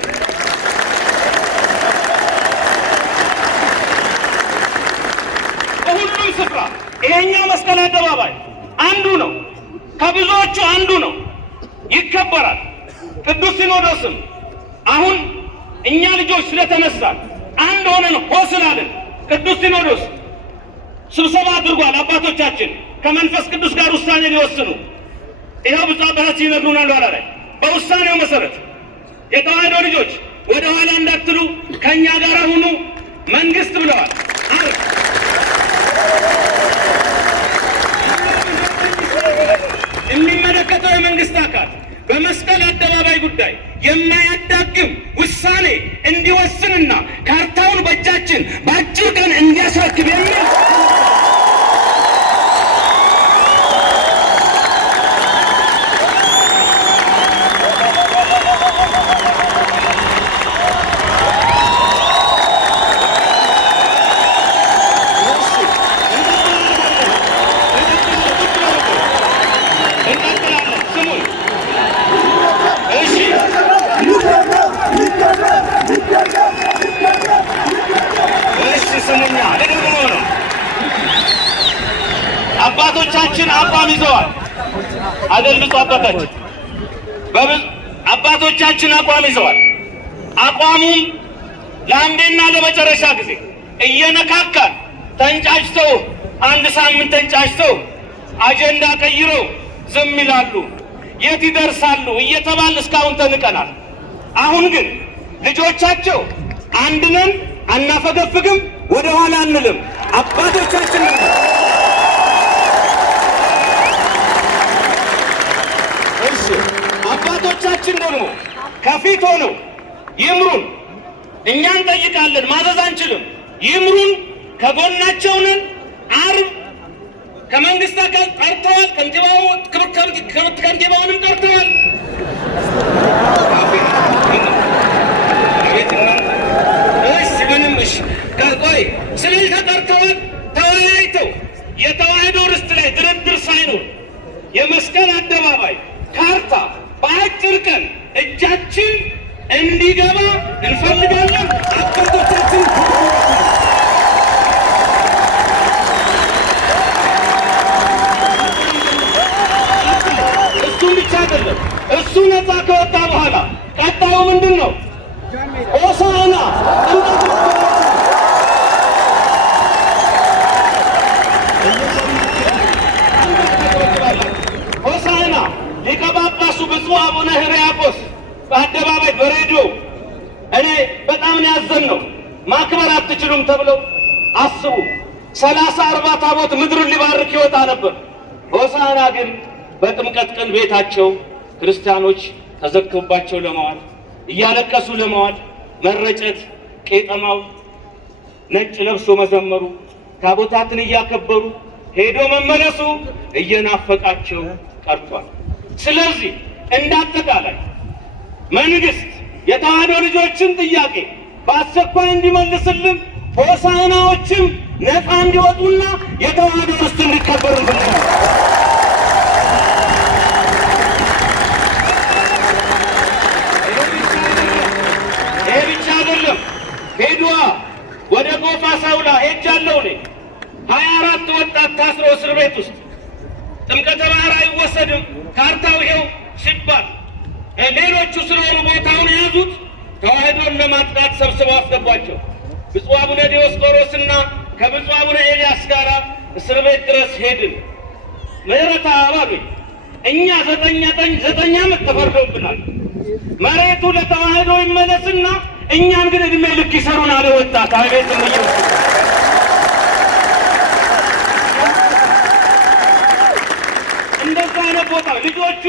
በሁሉም ስፍራ ይሄኛው መስቀል አደባባይ አንዱ ነው፣ ከብዙዎቹ አንዱ ነው፣ ይከበራል። ቅዱስ ሲኖዶስም አሁን እኛ ልጆች ስለተነሳን አንድ ሆነን ሆ ስላለን ቅዱስ ሲኖዶስ ስብሰባ አድርጓል። አባቶቻችን ከመንፈስ ቅዱስ ጋር ውሳኔ ሊወስኑ ይኸው ብፁዕ አባታችን ይነግሩናል። ኋላ ላይ በውሳኔው መሰረት የተዋሕዶ ልጆች ወደ ኋላ እንዳትሉ ከእኛ ጋር ሁኑ መንግስት ብለዋል። የሚመለከተው የመንግስት አካል በመስቀል አደባባይ ጉዳይ የማያዳግም ውሳኔ እንዲወስንና ካርታውን በእጃችን በአጭር ቀን እንዲያስረክብ የሚል አባቶቻችን አቋም ይዘዋል። አገልግሎት አባቶቻችን አቋም ይዘዋል። አቋሙም ለአንዴና ለመጨረሻ ጊዜ እየነካካን ተንጫጭተው አንድ ሳምንት ተንጫጭተው አጀንዳ ቀይረው ዝም ይላሉ፣ የት ይደርሳሉ እየተባል እስካሁን ተንቀናል። አሁን ግን ልጆቻቸው አንድ ነን፣ አናፈገፍግም፣ ወደ ኋላ አንልም። አባቶቻችን አባቶቻችን ደግሞ ከፊት ሆነው ይምሩን። እኛ እንጠይቃለን፣ ማዘዝ አንችልም። ይምሩን፣ ከጎናቸው ነን። ዓርብ ከመንግስት አካል ጠርተዋል። ከንቲባውንም ጠርተዋል። ቆይ ስለዚህ ተጠርተዋል። ተወያይተው የተዋሕዶ ርስት ላይ ድርድር ሳይኖር የመስቀል አደባባይ ካርታ በአጭር ቀን እጃችን እንዲገባ እንፈልጋለን። አባቶቻችን እሱም ብቻ አይደለም። እሱ ነፃ ከወጣ በኋላ ቀጣዩ ምንድን ነው? ሆሳዕና ሆሳዕና ሊቀ ጳጳሱ ብፁዕ አቡነ ሕርያቆስ በአደባባይ በሬዲዮ እኔ በጣም ነው ያዘንነው። ማክበር አትችሉም ተብለው አስቡ 30-40 ታቦት ምድሩን ሊባርክ ይወጣ ነበር። ሆሳዕና ግን በጥምቀት ቀን ቤታቸው ክርስቲያኖች ተዘግቶባቸው ለመዋል እያለቀሱ ለመዋል መረጨት፣ ቄጠማው ነጭ ለብሶ መዘመሩ፣ ታቦታትን እያከበሩ ሄዶ መመለሱ እየናፈቃቸው ቀርቷል። ስለዚህ እንዳጠቃላይ መንግስት የተዋሕዶ ልጆችን ጥያቄ በአስቸኳይ እንዲመልስልን፣ ሆሳዕናዎችም ነፃ እንዲወጡና የተዋሕዶ ርስት እንዲከበር እንፈልጋለን። ይሄ ብቻ አይደለም። ሄዷ ወደ ጎፋ ሳውላ ሄጃለሁ እኔ 24 ወጣት ታስሮ እስር ቤት ውስጥ ጥምቀተ ባህር አይወሰድም ካርታው ይኸው ሲባል ሌሎቹ ስለሆኑ ቦታውን የያዙት ተዋሕዶን ለማጥቃት ሰብስበው አስገቧቸው። ብፁዕ አቡነ ዲዮስቆሮስና ከብፁዕ አቡነ ኤልያስ ጋር እስር ቤት ድረስ ሄድን። ምህረት አባሉኝ እኛ 9 ዓመት ተፈርዶብናል። መሬቱ ለተዋሕዶ ይመለስና እኛን ግን እድሜ ልክ ይሰሩን አለ ወጣት አቤት ነው። እንደዛ አይነት ቦታ ልጆቹ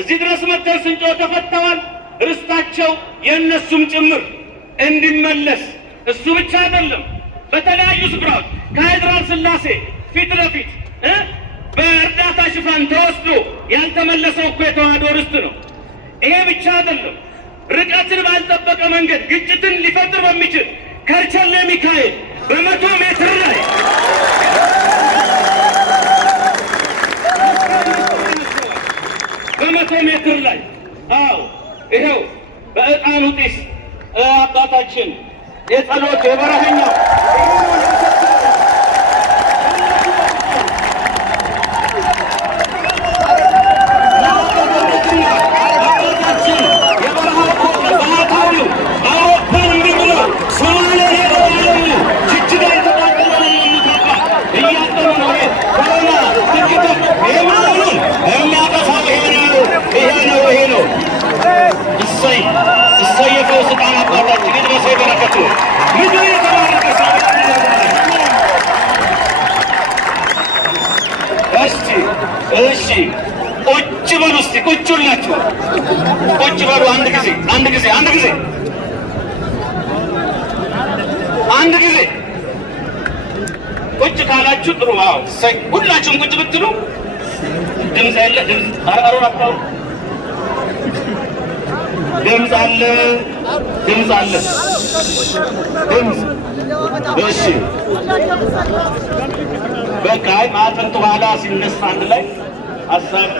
እዚህ ድረስ መጥተው ስንጮህ ተፈተዋል። ርስታቸው የእነሱም ጭምር እንዲመለስ እሱ ብቻ አይደለም። በተለያዩ ስፍራዎች ከሃይድራል ሥላሴ ፊት ለፊት በእርዳታ ሽፋን ተወስዶ ያልተመለሰው እኮ የተዋሕዶ ርስት ነው። ይሄ ብቻ አይደለም። ርቀትን ባልጠበቀ መንገድ ግጭትን ሊፈጥር በሚችል ከርቸሌ ሚካኤል በ100 ሜትር ላይ በ100 ሜትር ላይ ይኸው በዕጣኑ ጢስ አባታችን የጸሎት የበረሀኛው አባታችን የበረሃው ባህታዊው አውሮፓን እንዲህ ብሎ ሶማሌ ሄደው ጅጅጋ የተቋጠረ ነው የሚገባ እሰየፈው ስልጣን አባታችን ይድረሰው በረከቱ ምድር የተባረከ እሺ ቁጭ በሉ እስቲ ቁጭ ሁላችሁ ቁጭ በሉ። አንድ ጊዜ ቁጭ ካላችሁ ጥሩ። አዎ ሁላችሁም ቁጭ ብትሉ ድምፅ ያለ ድምፅ አራራው ድምፅ አለ። እሺ በቃ ማጠንት በኋላ ሲነሳ አንድ ላይ ሀሳብ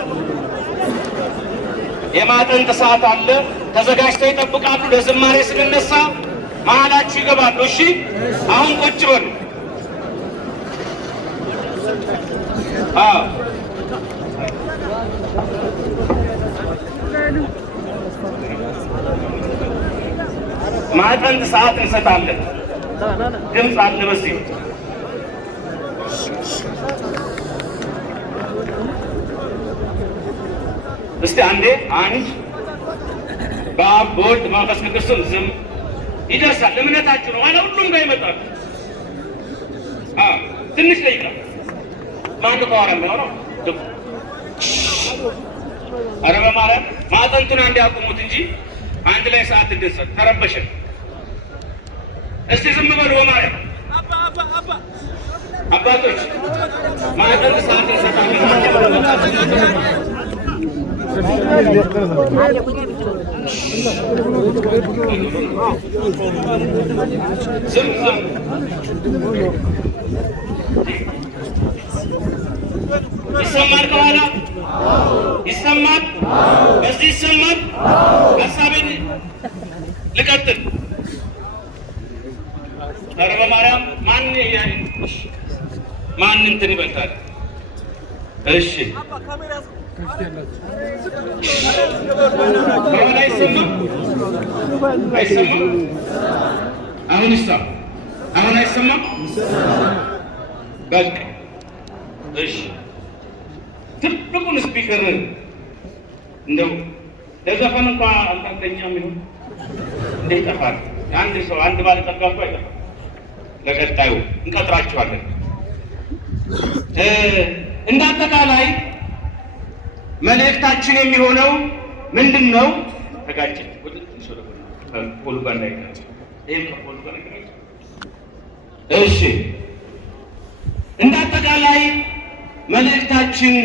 የማጠንት ሰዓት አለ። ተዘጋጅተው ይጠብቃሉ። ለዝማሬ ስንነሳ መሀላችሁ ይገባሉ። እሺ አሁን ቁጭ በሉ። ማጠንት ሰዓት እንሰጣለን። ድምፅ አለ በዚህ እስቲ አንዴ አንድ በአብ በወልድ በመንፈስ ቅዱስ ስም ዝም ይደርሳል። እምነታችሁ ነው። ሁሉም ጋር ይመጣል። ትንሽ ደቂቃ ማን ከኋላ የሚሆነው ኧረ በማርያም ማጠንቱን አንድ ያቁሙት እንጂ አንድ ላይ ሰዓት እንድንሰጥ ተረበሸን። እስቲ ዝም በሉ በማርያም አባቶች ማጠንት ሰዓት እንሰጣለን። ዝም ይሰማል። ከኋላ ይሰማል። በዚህ ይሰማል። ሀሳቤን ልቀጥል። ኧረ በማርያም ማን እንትን ይበልጣል? እሺ አይሰማም። አሁን አይሰማም። በቃ እሺ ትልቁን ስፒከር እንደው ለዘፈን እንኳን አልጠኛም ይሁን እንደ ይጠፋል። አንድ ሰው አንድ ባለጠጋ እኮ አይጠፋም። ለቀጣዩ እንቀጥራቸዋለን። እንደ አጠቃላይ መልእክታችን የሚሆነው ምንድን ነው? ተጋጭ ፖሉ ጋር እንዳይጋጭ ይህም ከፖሉ ጋር እንዳይጋጭ። እሺ እንደ አጠቃላይ መልእክታችን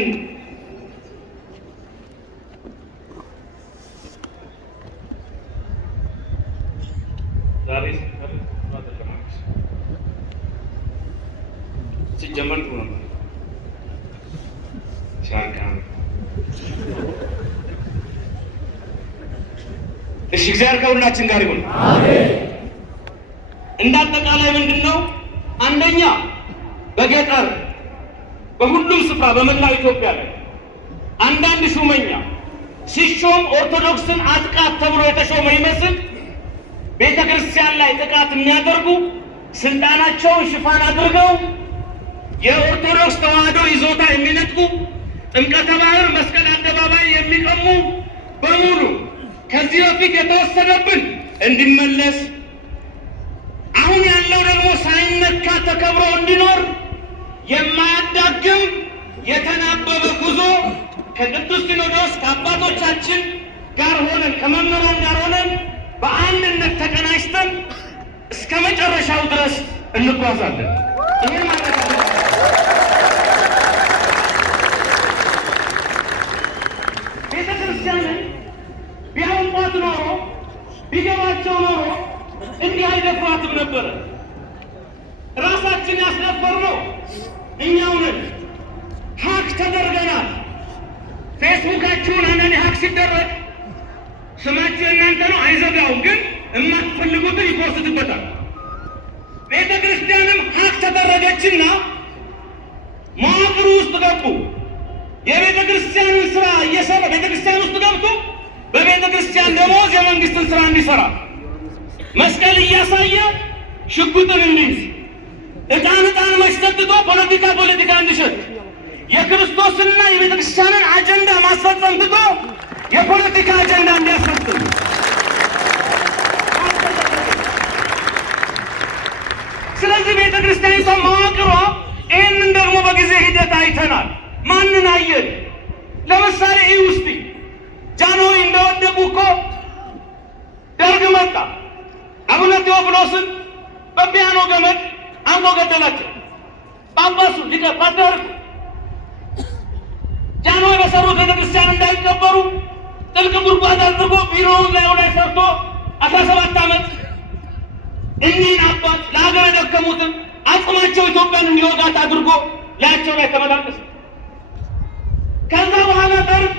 ዛሬ ሲጀመር ጥሩ ነበር። እሺ እግዚአብሔር ከሁላችን ጋር ይሁን። እንደ አጠቃላይ ምንድን ነው? አንደኛ በገጠር በሁሉም ስፍራ በመላው ኢትዮጵያ ላይ አንዳንድ ሹመኛ ሲሾም ኦርቶዶክስን አጥቃት ተብሎ የተሾመ ይመስል ቤተ ክርስቲያን ላይ ጥቃት የሚያደርጉ ስልጣናቸውን ሽፋን አድርገው የኦርቶዶክስ ተዋህዶ ይዞታ የሚነጥቁ ጥምቀተ ባህር መስቀል አደባባይ የሚቀሙ በሙሉ ከዚህ በፊት የተወሰደብን እንዲመለስ አሁን ያለው ደግሞ ሳይነካ ተከብሮ እንዲኖር የማያዳግም የተናበበ ጉዞ ከቅዱስ ሲኖዶስ ከአባቶቻችን ጋር ሆነን ከመምህራን ጋር ሆነን በአንድነት ተቀናጅተን እስከ መጨረሻው ድረስ እንጓዛለን። ይህን ማድረግ ቤተ ክርስቲያንን ቢያውቋት ኖሮ ቢገባቸው ኖሮ እንዲህ አይደፍሯትም ነበረ። ራሳችን ያስደፈርነው እኛው ነን። ሀክ ተደርገናል። ፌስቡካችሁን አንዳንዴ ሀክ ሲደረግ ስማችሁ እናንተ ነው አይዘጋውም፣ ግን የማትፈልጉትን ይፖስትበታል። ቤተ ክርስቲያንም ሀክ ተደረገችና መዋቅሩ ውስጥ ገቡ። የቤተ ክርስቲያንን ስራ እየሰራ ቤተ ክርስቲያን ውስጥ ገብቶ በቤተ ክርስቲያን ደሞዝ የመንግስትን ስራ እንዲሰራ መስቀል እያሳየ ሽጉጥን እንዲይዝ ዕጣን መሽተትቶ ፖለቲካ እንዲሸጥ የክርስቶስና የቤተ ክርስቲያንን አጀንዳ ማስፈጸም ትቶ የፖለቲካ አጀንዳ እንዲያስፈጽም ክርስቲያኒቷ መዋቅሯ ይህንን ደግሞ በጊዜ ሂደት አይተናል። ማንን አየን? ለምሳሌ ይህ ውስጥ ጃንሆይ እንደወደቁ እኮ ደርግ መጣ። አቡነ ቴዎፍሎስን በፒያኖ ገመድ አንቆ ገደላቸው። ጳጳሱ ሊቀ ፓትርያርኩ ጃንሆይ በሰሩት ቤተክርስቲያን እንዳይቀበሩ ጥልቅ ጉድጓድ አድርጎ ቢሮውን ላይ ሰርቶ 17 ዓመት እኒህን አባት ለሀገር የደከሙትን አጽማቸው ኢትዮጵያን እንዲወጋት አድርጎ ላያቸው ላይ ተመላለሰ። ከዛ በኋላ ደርግ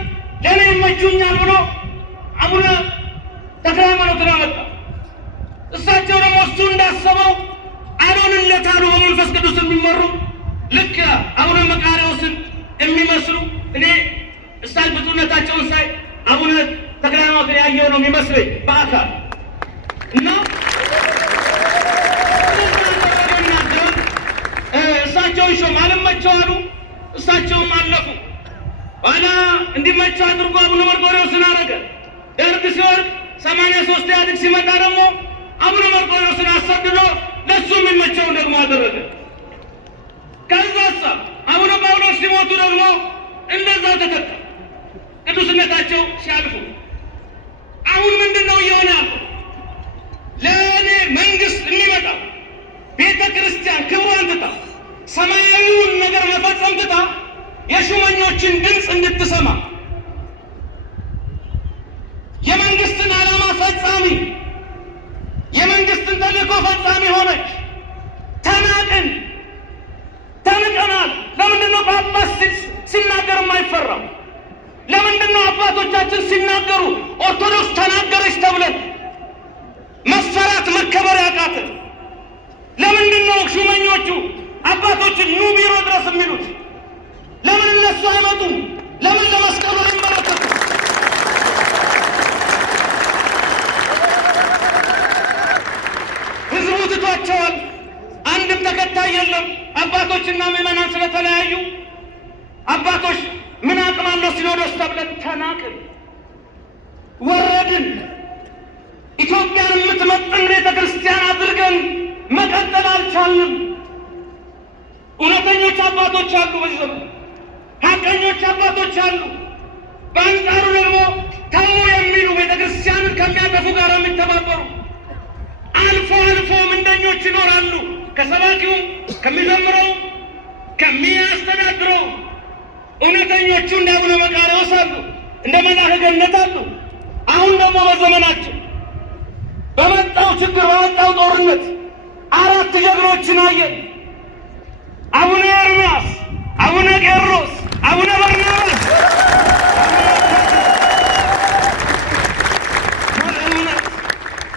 ለእኔ ይመቹኛል ብሎ አቡነ ተክለ ሃይማኖትን አመጣ። እሳቸው ደግሞ እሱ እንዳሰበው አልሆንለት አሉ። በመንፈስ ቅዱስ የሚመሩ ልክ አቡነ መቃርዮስን የሚመስሉ እኔ እሳቸው ብፁዕነታቸውን ሳይ አቡነ ተክለ ሃይማኖትን ያየው ነው የሚመስለኝ በአካል እና እሳቸው ይሾም አልመቸው አሉ። እሳቸውም አለፉ። ኋላ እንዲመቸው አድርጎ አቡነ መርቆሬዎስን አረገ። ደርግ ሲወርድ 83 ኢህአዴግ ሲመጣ ደግሞ አቡነ መርቆሬዎስን አሰድዶ ለሱ የሚመቸውን ደግሞ አደረገ። ከዛሳ አቡነ ጳውሎስ ሲሞቱ ደግሞ እንደዛ ተተካ። ቅዱስነታቸው ሲያልፉ አሁን ምንድነው እየሆነ ያለው? ለእኔ መንግስት የሚመጣ ቤተ ክርስቲያን ክብሯን ትታ ሰማያዊውን ነገር መፈጸም ትታ የሹመኞችን ድምፅ እንድትሰማ የመንግስትን ዓላማ ፈጻሚ የመንግስትን ተልእኮ ፈጻሚ ሆነች። ተናቅን፣ ተንቀናል። ለምንድነው ጳጳስ ሲናገር የማይፈራው? ለምንድነው አባቶቻችን ሲናገሩ ኦርቶዶክስ ተናገረች ተብለን መፈራት መከበር ያቃትን? ለምንድነው ሹመኞቹ አባቶችን ኑ ቢሮ ድረስ የሚሉት? ለምን እነሱ አይመጡም? ለምን ለመስቀሉ አይመለከቱ? ህዝቡ ትቷቸዋል። አንድም ተከታይ የለም። አባቶችና ምዕመናን ስለተለያዩ አባቶች ምን አቅም አለው ሲኖዶስ ተብለን ተናቅን፣ ወረድን። ኢትዮጵያን የምትመጥን ቤተ ክርስቲያን አድርገን መቀጠል አልቻልንም። እውነተኞች አባቶች አሉ፣ በዚህ ዘመን ሀቀኞች አባቶች አሉ። በአንጻሩ ደግሞ ተው የሚሉ ቤተ ክርስቲያንን ከሚያጠፉ ጋር የሚተባበሩ አልፎ አልፎ ምንደኞች ይኖራሉ። ከሰባኪውም ከሚዘምረው ከሚያስተዳድረው እውነተኞቹ እንደ አቡነ መቃርዮስ አሉ፣ እንደ መልአከ ገነት አሉ። አሁን ደግሞ በዘመናችን በመጣው ችግር በመጣው ጦርነት 4 ጀግኖችን አየን። አቡነ ኤርምያስ፣ አቡነ ቄሮስ፣ አቡነ በርናባስ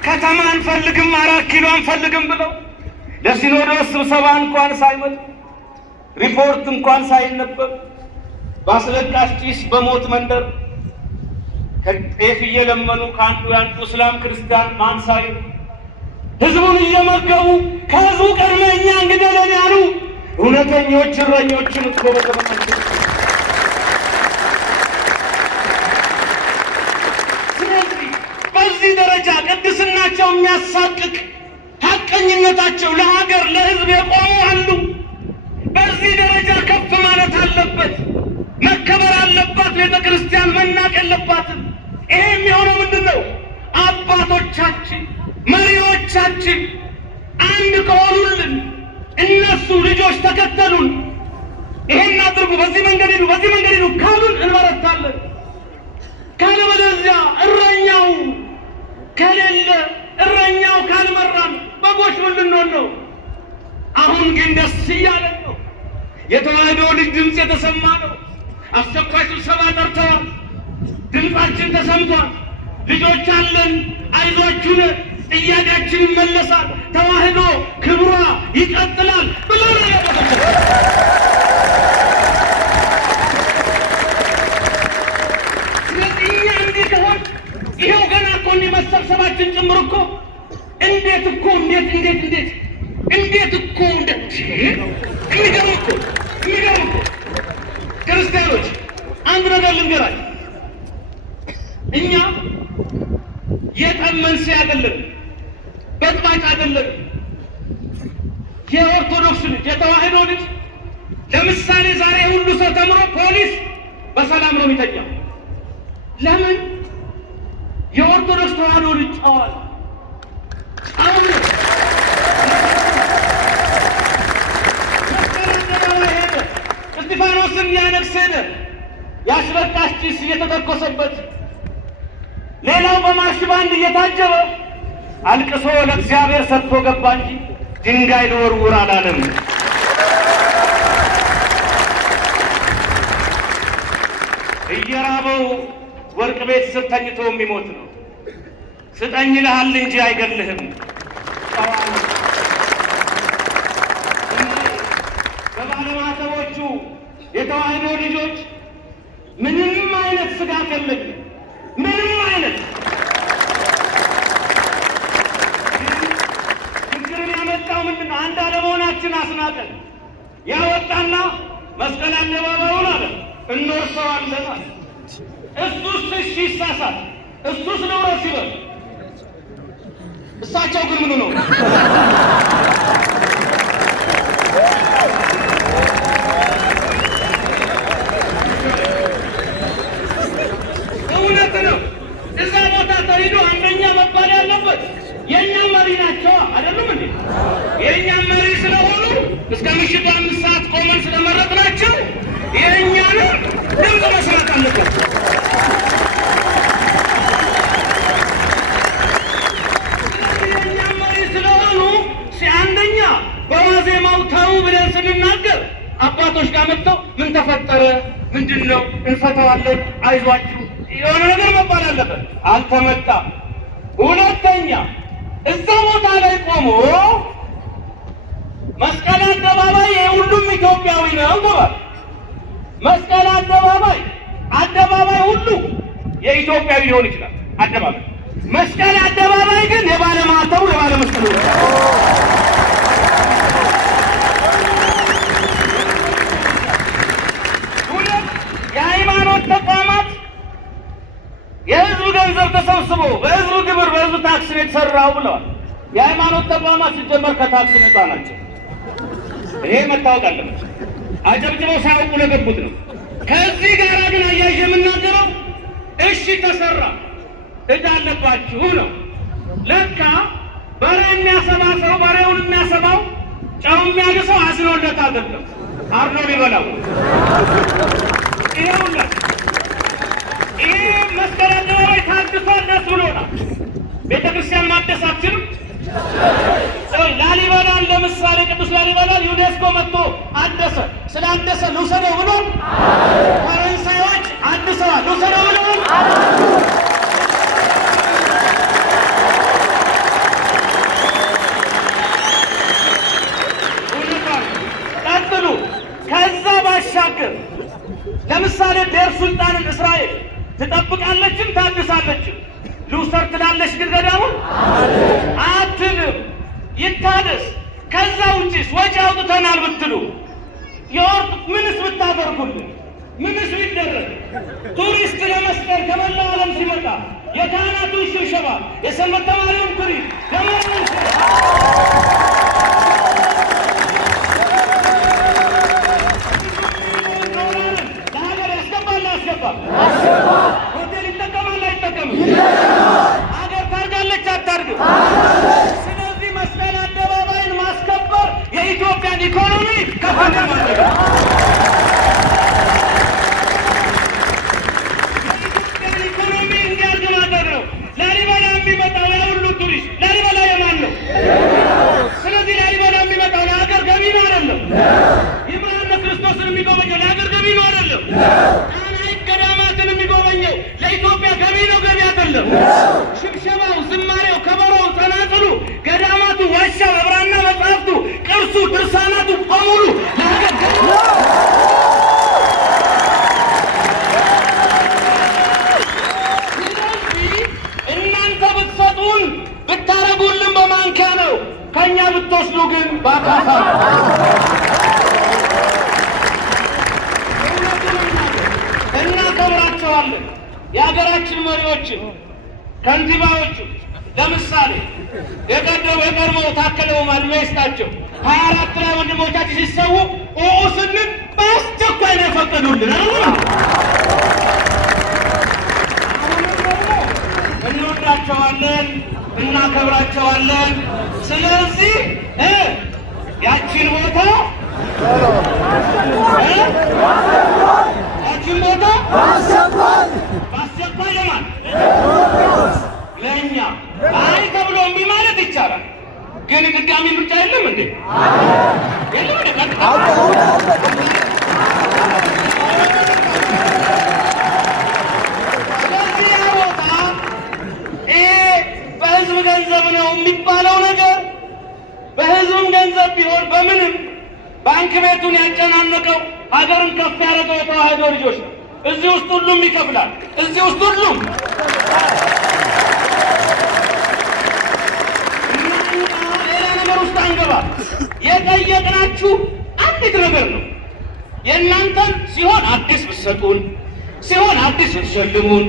ከተማ አንፈልግም 4 ኪሎ አንፈልግም ብለው ለሲኖዶስ ስብሰባ እንኳን ሳይመጡ ሪፖርት እንኳን ሳይነበብ በአስለቃሽ ጭስ በሞት መንደር ከጤፍ እየለመኑ ከአንዱ ያንዱ እስላም ክርስቲያን ማንሳይ ህዝቡን እየመገቡ ከህዝቡ ቀድመ እኛ እንግደለን ያሉ እውነተኞች እረኞችን እኮ በተመለከተ ስለዚህ በዚህ ደረጃ ቅድስናቸው የሚያሳቅቅ ሀቀኝነታቸው ለሀገር ለህዝብ የቆሙ አሉ። በዚህ ደረጃ ከፍ ማለት አለበት፣ መከበር አለባት ቤተ ክርስቲያን፣ መናቅ የለባትም። ይሄ የሚሆነው ምንድን ነው? አባቶቻችን መሪዎቻችን አንድ ከሆኑልን፣ እነሱ ልጆች ተከተሉን፣ ይሄን አድርጉ፣ በዚህ መንገድ ሂዱ፣ በዚህ መንገድ ሂዱ ካሉን እንበረታለን። ካለበለዚያ እረኛው ከሌለ እረኛው ካልመራን በጎች ምንድን ነው? አሁን ግን ደስ እያለን ነው። የተዋህዶ ልጅ ድምፅ የተሰማ ነው። አስቸኳይ ስብሰባ ጠርተዋል። ድምፃችን ተሰምቷል። ልጆች አለን፣ አይዟችሁን፣ ጥያቄያችን ይመለሳል፣ ተዋህዶ ክብሯ ይቀጥላል ብለው ነው ያደረጉት። ስለዚህ እኛ እንዲህ ከሆን ይሄው ገና እኮ እንዲህ መሰብሰባችን ጭምር እኮ እንዴት እኮ እንዴት እኮ የሚገርም እኮ ክርስቲያኖች አንድ ነገር ልንገራችሁ። እኛ የጠብ መንስኤ አይደለም፣ በጥባጭ አይደለም። የኦርቶዶክስ ልጅ የተዋህዶ ልጅ ለምሳሌ ዛሬ ሁሉ ሰው ተምሮ ፖሊስ በሰላም ነው የሚተኛው። ለምን? የኦርቶዶክስ ተዋህዶ ልጅ ጨዋል አሁን ሄደ እስጢፋኖስን ሊያነግስ ሄደ። ያስለቃሽ ጭስ እየተተኮሰበት ሌላው በማርሽ ባንድ እየታጀበ አልቅሶ ለእግዚአብሔር ሰጥቶ ገባ እንጂ ድንጋይ ልወርውር አላለም። እየራበው ወርቅ ቤት ስር ተኝቶ የሚሞት ነው። ስጠኝ ይልሃል እንጂ አይገልህም። በባለማተቦቹ የተዋህዶ ልጆች ምንም አይነት ስጋት የለኝም። ምንም አይነት ችግርን ያመጣው ምንድን ነው? አንድ አለመሆናችን አስናቀን። ያወጣና መስቀል አደባባዩን አለ እንወርሰዋለን አለ። እሱስ እሺ ይሳሳል፣ እሱስ ንውረስ ይበል። እሳቸው ግን ምኑ ነው? እውነት ነው። እዛ ቦታ ተሄዶ አንደኛ መባል ያለበት የእኛ መሪ ናቸው አይደሉም እንዴ? የእኛ መሪ ስለሆኑ እስከ ምሽቱ 5 ሰዓት ቆመን ስለመረጥናቸው የእኛንም ድምፅ መስራት አለበት። የእኛ መሪ ስለሆኑ አንደኛ በዋዜማው ተው ብለን ስንናገር አባቶች ጋር መጥተው ምን ተፈጠረ? ምንድን ነው? እንፈተዋለን፣ አይዟችሁ የሆነ ነገር መባል አለበት። አልተመጣም። ሁለተኛ እዛ ቦታ ላይ ቆሞ መስቀል አደባባይ የሁሉም ኢትዮጵያዊ ነው ተባለ። መስቀል አደባባይ ሁሉ የኢትዮጵያዊ ሊሆን ይችላል። አደባባይ መስቀል አደባባይ ግን የባለማተቡ የባለመስቀሉ የሃይማኖት ተቋማት የህዝብ ገንዘብ ተሰብስቦ በህዝብ ግብር በህዝብ ታክስ ነው የተሰራው ብለዋል። የሃይማኖት ተቋማት ሲጀመር ከታክስ ነፃ ናቸው። ይሄ መታወቅ አለበት። አጨብጭበው ሳያውቁ ለገቡት ነው። ከዚህ ጋር ግን አያይዤ የምናገረው እሺ ተሰራ እዳ አለባችሁ ነው። ለካ በሬ የሚያሰባ ሰው በሬውን የሚያሰባው ጨው የሚያግሰው አዝኖለት አይደለም፣ አርዶ ሊበላው። ይኸውልህ ይህ መስቀል አደባባይ ታድሷል፣ ደስ ብሎናል። ቤተ ክርስቲያን ማደስ አትችልም። ላሊበላን ለምሳሌ ቅዱስ ላሊበላን ዩኔስኮ መጥቶ አደሰ። ስላደሰ ልውሰደው ብሎ ፈረንሳዮች አድሰዋል። ልውሰደው ብሎ ቀጥሉ። ከዛ ባሻገር ለምሳሌ ዴር ሱልጣንን እስራኤል ትጠብቃለችም ታድሳለችም። ልውሰድ ትላለች ግን ገዳሙን አትልም። ይታደስ። ከዛ ውጭስ ወጪ አውጥተናል ብትሉ የወርቅ ምንስ ብታደርጉልን ምንስ ቢደረግ ቱሪስት ለመስቀል ከመላው ዓለም ሲመጣ የካህናቱን ሽብሸባ የሰንበት ተማሪውን ትርኢት ለማንም ለሀገር ያስገባል አያስገባም? ሆቴል ይጠቀማል አይጠቀምም? ሀገር ታርጋለች አታርግም? ስለዚህ መስቀል አደባባይን ማስከበር የኢትዮጵያን ኢኮኖሚ ከፍ ማድረግ የኢትዮጵያን ኢኮኖሚ እንዲያድግ ማድረግ ነው። ላሊበላ የሚመጣው ለሁሉ ቱሪስት ላሊበላ የማን ነው? ስለዚህ ላሊበላ የሚመጣው ለሀገር ገቢ ነው አይደለም? ይምርሃነ ክርስቶስን የሚጎበኘው ለሀገር ገቢ ነው አይደለም? ጣናይት ገዳማትን የሚጎበኘው ለኢትዮጵያ ገቢ ነው ገቢ አይደለም? ሽብሸባው፣ ዝማሬው፣ ከበሮው፣ ጸናጽሉ፣ ገዳማቱ፣ ዋሻው፣ የብራና መጽሐፍቱ፣ ቅርሱ፣ ድርሳናቱ በሙሉ ለሀገር ገቢ ነው። ስለዚህ እናንተ ብትሰጡን ብታረጉልን በማንኪያ ነው፣ ከእኛ ብትወስዱ ግን በአካፋ ነው። እናከብራቸዋለን። የሀገራችን መሪዎችን ከንቲባዎቹ ለምሳሌ የቀድሞው ታከለ ኡማ ዕድሜ ይስጣቸው 24 ላይ ወንድሞቻችን ሲሰዉ ስንል በአስቸኳይ ነው የፈቀዱልን አይደል? እንወዳቸዋለን፣ እናከብራቸዋለን። ስለዚህ ያቺን ቦታ በአስቸኳይ ለማን ለእኛ አይ ተብሎ እምቢ ማለት ይቻላል። ግን ድጋሚ ምርጫ የለም እንዴ? የለም እንዴ? ስለዚህ ያ ቦታ በህዝብ ገንዘብ ነው የሚባለው ነገር በህዝብም ገንዘብ ቢሆን በምንም ባንክ ቤቱን ያጨናነቀው ሀገርን ከፍ ያደረገው የተዋህዶ ልጆች ነው። እዚህ ውስጥ ሁሉም ይከፍላል። እዚህ ውስጥ ሁሉም ሌላ ነገር ውስጥ አንገባ። የጠየቅናችሁ አንዲት ነገር ነው። የእናንተን ሲሆን አዲስ ብትሰጡን፣ ሲሆን አዲስ ብትሸልሙን፣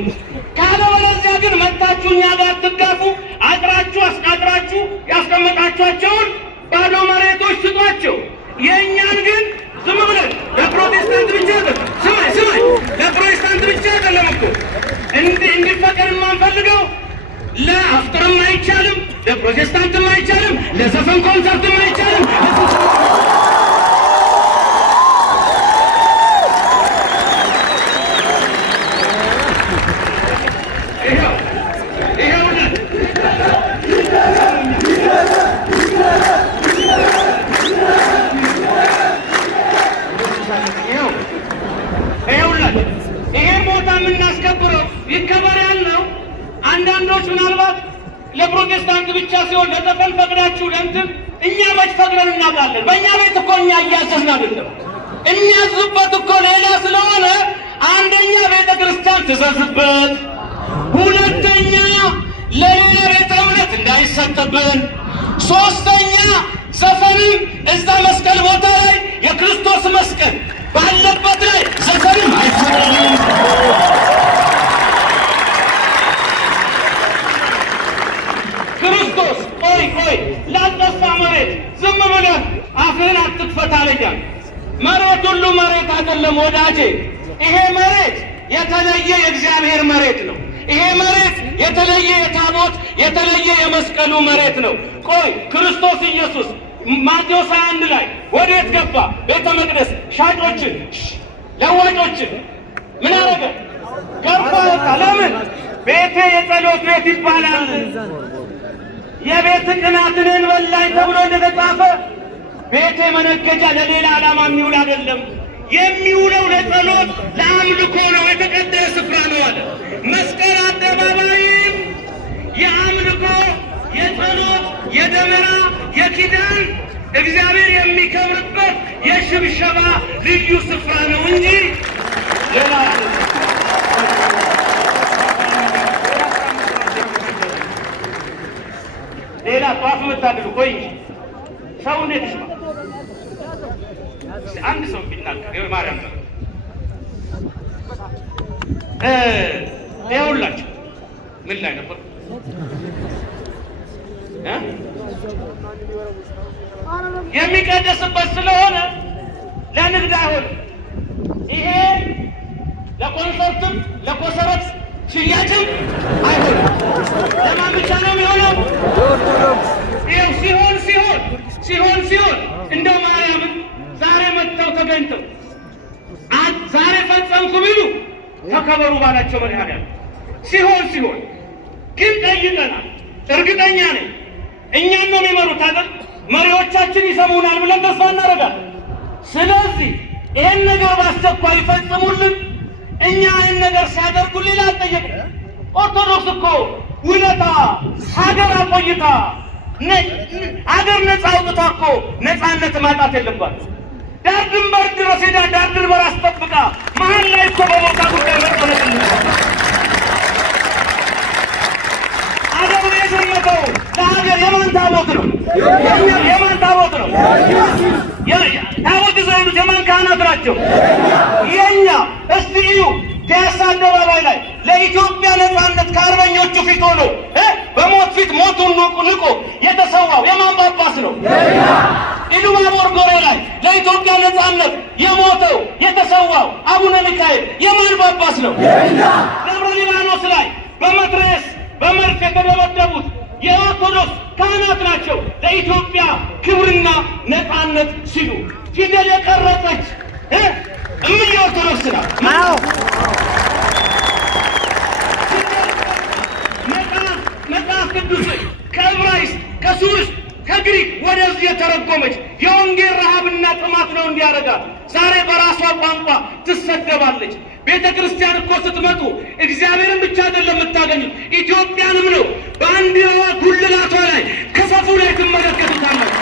ካለበለዚያ ግን መታችሁ እኛ ጋር ትጋፉ። አጥራችሁ አስቃጥራችሁ ያስቀመጣችኋቸውን ባዶ መሬቶች ስጧቸው። የእኛን ግን ዝም ብለን ለፕሮቴስታንት ብቻ አይደለም። ስማኝ ለፕሮቴስታንት ብቻ አይደለም እኮ እንዲፈቀድ የማንፈልገው ለአፍጥርም አይቻልም፣ ለፕሮቴስታንትም አይቻልም፣ ለዘፈን ኮንሰርትም አይቻልም። ይሄን ቦታ የምናስከብረው ይከበር ያልነው አንዳንዶች ምናልባት ለፕሮቴስታንት ብቻ ሲሆን ለዘፈን ፈቅዳችሁ ለእንትን እኛ መች ፈቅደን እናውቃለን? በእኛ ቤት እኮ እኛ እያዘዝን አይደለም። የሚያዝበት እኮ ሌላ ስለሆነ አንደኛ ቤተ ክርስቲያን ትዘዝበት፣ ሁለተኛ ለሌላ ቤተ እምነት እንዳይሰጥብን፣ ሶስተኛ ዘፈንም እዛ መስቀል ቦታ ላይ የክርስቶስ መስቀል ባለበት ላይ ዘፈንም አይፈቀድም። ክርስቶስ ቆይ ላልጠፋ መሬት ዝም ብለህ አፍህን አትክፈት አለኛል። መሬት ሁሉ መሬት አይደለም ወዳጄ። ይሄ መሬት የተለየ የእግዚአብሔር መሬት ነው። ይሄ መሬት የተለየ የታቦት የተለየ የመስቀሉ መሬት ነው። ቆይ ክርስቶስ ኢየሱስ ማቴዎስ 21 ላይ ወዴት ገባ? ቤተ መቅደስ ሻጮችን ለዋጮችን ምን አረገ? ገርፎ ወጣ። ለምን? ቤቴ የጸሎት ቤት ይባላል፣ የቤት ቅናትን በላኝ ተብሎ እንደተጻፈ ቤቴ መነገጃ ለሌላ ዓላማ የሚውል አይደለም። የሚውለው ለጸሎት ለአምልኮ ነው፣ የተቀደሰ ስፍራ ነው አለ። መስቀል አደባባይም የአምልኮ የጸሎት የደመራ የኪዳን እግዚአብሔር የሚከብርበት የሽብሸባ ልዩ ስፍራ ነው እንጂ ሌላ ሌላ ጧፍ መታደሉ ቆይ ሰው እንዴት ይስማ? አንድ ሰው ቢናገር ማርያም ይኸውላችሁ ምን ላይ ነበር? የሚቀደስበት ስለሆነ ለንግድ አይሆንም። ይሄ ለኮንሰርትም ለኮሰረት ሽያጭም አይሆንም። ለማን ብቻ ነው የሚሆነው? ይኸው ሲሆን እንደው ማርያምን ዛሬ መጥተው ተገኝተው ዛሬ ፈጸምኩ ቢሉ ተከበሩ ባላቸው መድኃኒዓለም ሲሆን ግን ጠይቀናል። እርግጠኛ ነኝ እኛን ነው የሚመሩት አይደል? መሪዎቻችን ይሰሙናል ብለን ተስፋ እናደርጋለን። ስለዚህ ይህን ነገር በአስቸኳይ ይፈጽሙልን። እኛ ይህን ነገር ሲያደርጉ ሌላ አልጠየቅም። ኦርቶዶክስ እኮ ውለታ ሀገር አቆይታ ሀገር ነፃ አውጥታ እኮ ነፃነት ማጣት የለባት። ዳር ድንበር ድረስ ሄዳ ዳር ድንበር አስጠብቃ መሀል ላይ እኮ በቦታ ጉዳይ መጠለቅ አገሩን የሸመተው ለሀገር የማን ታቦት ነው? የማን ታቦት ነው? ታቦት ይዘው ሄዱት የማን ካህናት ናቸው? የኛ። እስቲ እዩ ፒያሳ አደባባይ ላይ ለኢትዮጵያ ነፃነት ከአርበኞቹ ፊት ሆኖ በሞት ፊት ሞቱን ንቆ የተሰዋው የማን ጳጳስ ነው? ኢሉባቦር ጎሬ ላይ ለኢትዮጵያ ነፃነት የሞተው የተሰዋው አቡነ ሚካኤል የማን ጳጳስ ነው? ደብረ ሊባኖስ ላይ በመትረየስ በመርፍ የተደበደቡት የኦርቶዶክስ ካህናት ናቸው። ለኢትዮጵያ ክብርና ነፃነት ሲሉ ፊደል የቀረጸች እምዬ ኦርቶዶክስ ናት። መጽሐፍ ቅዱስ ከዕብራይስጥ ከሱርስ ከግሪክ ወደዚህ የተረጎመች የወንጌል ረሃብና ጥማት ነው እንዲያረጋት። ዛሬ በራሷ ቋንቋ ትሰደባለች። ቤተ ክርስቲያን እኮ ስትመጡ እግዚአብሔርን ብቻ አይደለም የምታገኙት፣ ኢትዮጵያንም ነው። ባንዲራዋ ጉልላቷ ላይ ከፈፉ ላይ ትመለከቱታላችሁ።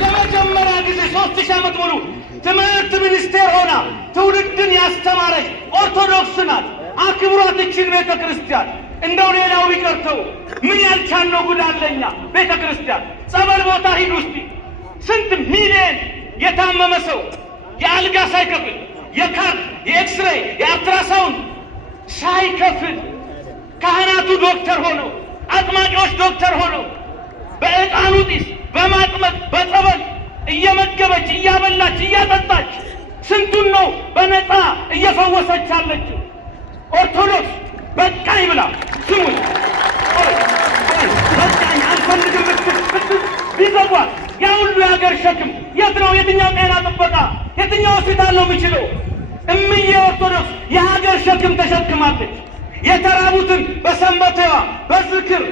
ለመጀመሪያ ጊዜ 3000 ዓመት ሙሉ ትምህርት ሚኒስቴር ሆና ትውልድን ያስተማረች ኦርቶዶክስ ናት። አክብሯት እችን ቤተ ክርስቲያን። እንደው ሌላው ቢቀርተው ምን ያልቻልነው ጉድ አለኛ። ቤተ ክርስቲያን ጸበል ቦታ ሂድ ውስጥ ስንት ሚሊዮን የታመመ ሰው የአልጋ ሳይከፍል የካርድ የኤክስሬይ የአልትራሳውንድ ሳይከፍል ካህናቱ ዶክተር ሆነው አጥማቂዎች ዶክተር ሆነው በዕጣኑ ጢስ በማጥመቅ በጸበል እየመገበች እያበላች እያጠጣች ስንቱን ነው በነፃ እየፈወሰች አለችው ኦርቶዶክስ። በቃኝ ብላ ስሙኝ፣ በቃኝ አልፈልግም ቢዘጓት ያ ሁሉ የሀገር ሸክም የት ነው? የትኛው ጤና ጥበቃ የትኛው ሆስፒታል ነው የሚችለው? እምዬ ኦርቶዶክስ የሀገር ሸክም ተሸክማለች። የተራቡትን በሰንበቴዋ በዝክር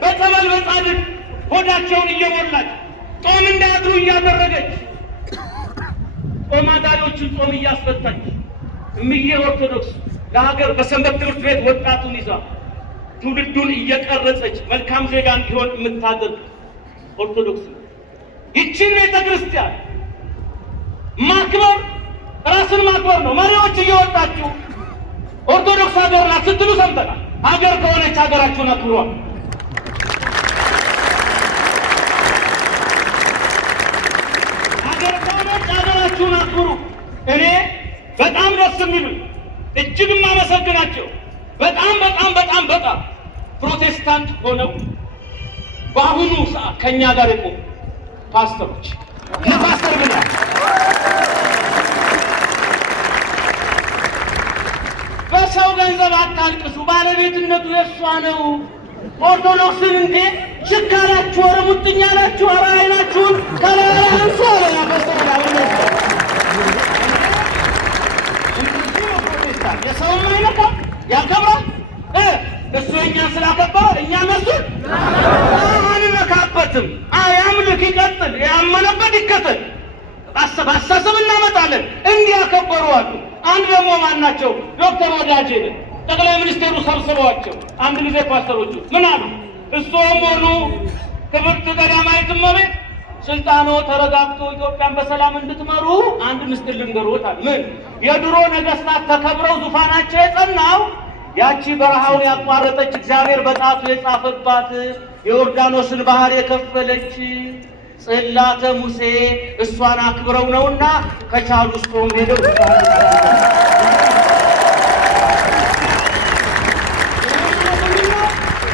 በጸበል በጻድቅ ሆዳቸውን እየሞላች ጾም እንዳያድሩ እያደረገች ጾም አዳሪዎችን ጾም እያስፈታች እምዬ ኦርቶዶክስ ለሀገር በሰንበት ትምህርት ቤት ወጣቱን ይዛ ትውልዱን እየቀረጸች መልካም ዜጋ እንዲሆን የምታደርግ ኦርቶዶክስ ነው። ይችን ቤተ ክርስቲያን ማክበር ራስን ማክበር ነው። መሪዎች እየወጣችሁ ኦርቶዶክስ ሀገር ናት ስትሉ ሰምተናል። ሀገር ከሆነች ሀገራችሁን አክብሯል። ሀገር ከሆነች ሀገራችሁን አክብሩ። እኔ በጣም ደስ የሚሉኝ እጅግ የማመሰግናቸው በጣም ፕሮቴስታንት ሆነው በአሁኑ ሰዓት ከኛ ጋር የቆሙ ፓስተሮች ለፓስተር ብላ በሰው ገንዘብ አታልቅሱ፣ ባለቤትነቱ የእሷ ነው። ኦርቶዶክስን እንዴ ሽካላችሁ ወረ ሙጥኛላችሁ አራ አይናችሁን ከላይ አንሱ አለ ፓስተር የሰውን አይነካ ያከብራል። እሱ እኛን ስላከበረ እኛ መስል አንነካበትም። ያምልክ ይቀጥል፣ ያመነበት ይከተል። አስተሳሰብ እናመጣለን። እንዲያከበሩ አሉ። አንድ ደግሞ ማናቸው ዶክተር ወዳጄ ጠቅላይ ሚኒስቴሩ ሰብስበዋቸው አንድ ጊዜ ፓስተሮቹ ምን አሉ? እሱም ሆኑ ክብርት ቀዳማዊት እመቤት ስልጣኖ ተረጋግቶ ኢትዮጵያን በሰላም እንድትመሩ አንድ ምስጢር ልንገሮታል። ምን? የድሮ ነገስታት ተከብረው ዙፋናቸው የጸናው ያቺ በረሃውን ያቋረጠች እግዚአብሔር በጣቱ የጻፈባት የዮርዳኖስን ባህር የከፈለች ጽላተ ሙሴ እሷን አክብረው ነውና ከቻሉ ስቶም ሄደው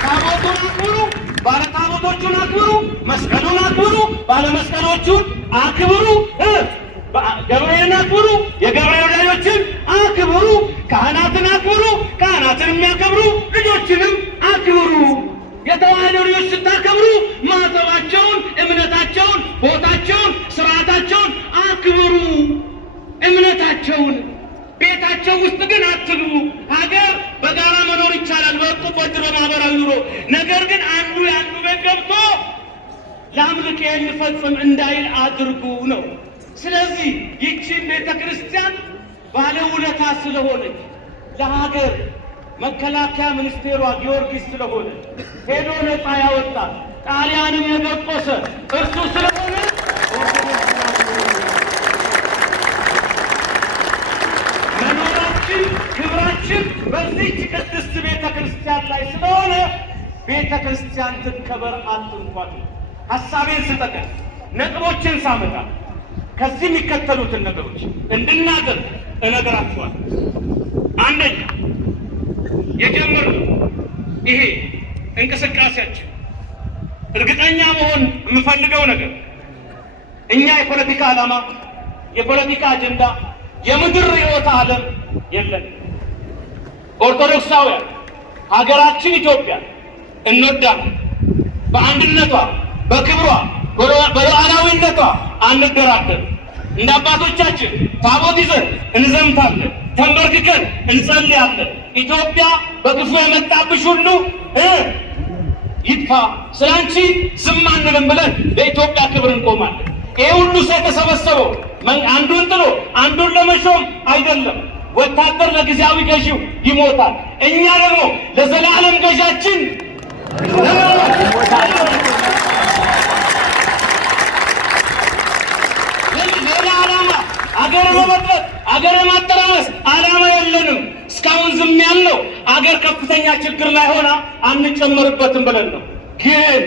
ታቦቱን አክብሩ፣ ባለታቦቶቹን አክብሩ፣ መስቀሉን አክብሩ፣ ባለመስቀሎቹን አክብሩ፣ ገብርኤልን አክብሩ፣ የገብርኤል ወዳጆችን አክብሩ፣ ካህናትን አክብሩ፣ ካህናትን የሚያከብሩ ልጆችንም አክብሩ። የተዋህዶ ልጆች ስታከብሩ ማተባቸውን፣ እምነታቸውን፣ ቦታቸውን፣ ስርዓታቸውን አክብሩ። እምነታቸውን ቤታቸው ውስጥ ግን አትግቡ። ሀገር በጋራ መኖር ይቻላል በእቁብ በማህበራዊ ኑሮ። ነገር ግን አንዱ የአንዱ ቤት ገብቶ ለአምልክ የሚፈጽም እንዳይል አድርጉ ነው። ስለዚህ ይቺን ቤተ ክርስቲያን ባለውለታ ስለሆነች ለሀገር መከላከያ ሚኒስቴሯ ጊዮርጊስ ስለሆነ ሄዶ ነፃ ያወጣ ጣሊያንም የደቆሰ እርሱ ስለሆነ መኖራችን ክብራችን በዚህች ቅድስት ቤተ ክርስቲያን ላይ ስለሆነ ቤተ ክርስቲያን ትከበር አትንኳት። ሀሳቤን ስጠቀም ነጥቦችን ሳመጣ ከዚህ የሚከተሉትን ነገሮች እንድናገር እነግራችኋለሁ። አንደኛ የጀመርነው ይሄ እንቅስቃሴያችን እርግጠኛ መሆን የምፈልገው ነገር እኛ የፖለቲካ ዓላማ፣ የፖለቲካ አጀንዳ፣ የምድር ርዕዮተ ዓለም የለን። ኦርቶዶክሳውያን ሀገራችን ኢትዮጵያ እንወዳለን። በአንድነቷ፣ በክብሯ፣ በሉዓላዊነቷ አንደራደር። እንደ አባቶቻችን ታቦት ይዘን እንዘምታለን፣ ተንበርክከን እንጸልያለን። ኢትዮጵያ በክፉ የመጣብሽ ሁሉ ይጥፋ፣ ስላንቺ ዝም አንልም ብለን ለኢትዮጵያ ክብር እንቆማለን። ይሄ ሁሉ ሰው የተሰበሰበው አንዱን ጥሎ አንዱን ለመሾም አይደለም። ወታደር ለጊዜያዊ ገዢው ይሞታል፣ እኛ ደግሞ ለዘላለም ገዣችን ሌላ ዓላማ አገር መበጥበጥ አገር ማተራመስ ዓላማ የለንም። እስካሁን ዝም ያልነው አገር ከፍተኛ ችግር ላይ ሆና አንጨመርበትም ብለን ነው። ግን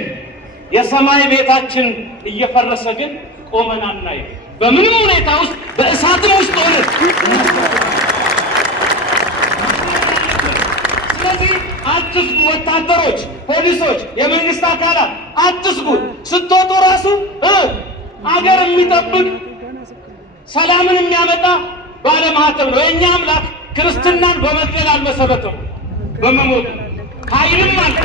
የሰማይ ቤታችን እየፈረሰ ግን ቆመን አናይም። በምንም ሁኔታ ውስጥ በእሳትም ውስጥ ሆነን ስለዚህ አትስጉ። ወታደሮች፣ ፖሊሶች፣ የመንግስት አካላት አትስጉ። ስትወጡ ራሱ አገር የሚጠብቅ ሰላምን የሚያመጣ ባለማህተም ነው። የእኛ አምላክ ክርስትናን በመግደል አልመሰረተው፣ በመሞት ኃይልም አለ።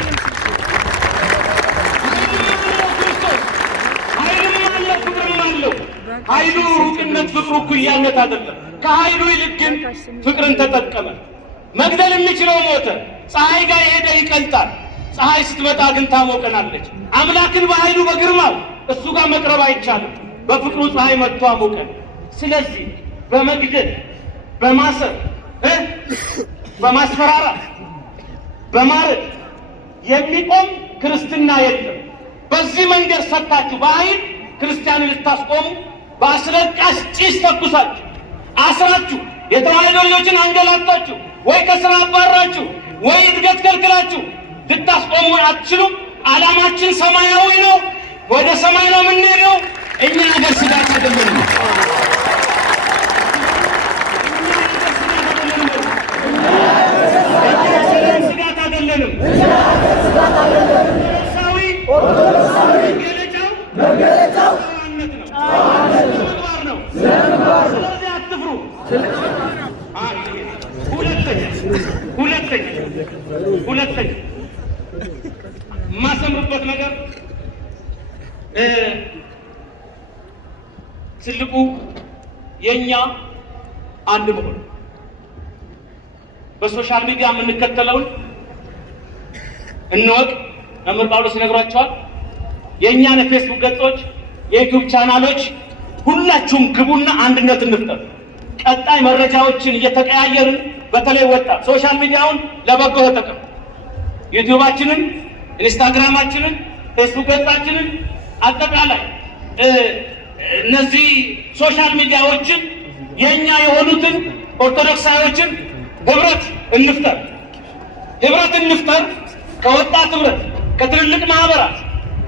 ኃይሉ ሩቅነት፣ ፍቅሩ እኩያነት አይደለም። ከኃይሉ ይልቅ ግን ፍቅርን ተጠቀመ። መግደል የሚችለው ሞተ። ፀሐይ ጋር የሄደ ይቀልጣል፣ ፀሐይ ስትመጣ ግን ታሞቀናለች። አምላክን በኃይሉ በግርማው እሱ ጋር መቅረብ አይቻልም። በፍቅሩ ፀሐይ መጥቶ አሞቀን። ስለዚህ በመግደል በማሰር በማስፈራራት በማረድ የሚቆም ክርስትና የለም። በዚህ መንገድ ሰጥታችሁ በኃይል ክርስቲያንን ልታስቆሙ በአስለቃሽ ጭስ ተኩሳችሁ አስራችሁ የተዋሕዶ ልጆችን አንገላታችሁ ወይ ከስራ አባራችሁ ወይ እድገት ከልክላችሁ ልታስቆሙ አትችሉም። ዓላማችን ሰማያዊ ነው። ወደ ሰማይ ነው የምንሄደው። እኛ ነገር ስጋት አይደለም። ስጋት አይደለንም። ኦርቶዶክሳዊ መገለጫው ነው። ስለዚህ አትፍሩ። ሁለተኛ የማሰምርበት ነገር ትልቁ የኛ አንድ መሆን በሶሻል ሚዲያ የምንከተለውን እንወቅ። መምህር ጳውሎስ ይነግሯቸዋል። የእኛን የፌስቡክ ገጾች፣ የዩቲዩብ ቻናሎች ሁላችሁም ግቡና አንድነት እንፍጠር። ቀጣይ መረጃዎችን እየተቀያየርን በተለይ ወጣት ሶሻል ሚዲያውን ለበጎ ተጠቀም። ዩቲዩባችንን፣ ኢንስታግራማችንን፣ ፌስቡክ ገጻችንን አጠቃላይ እነዚህ ሶሻል ሚዲያዎችን የኛ የሆኑትን ኦርቶዶክሳዊዎችን ህብረት እንፍጠር። ከወጣት ህብረት፣ ከትልልቅ ማህበራት፣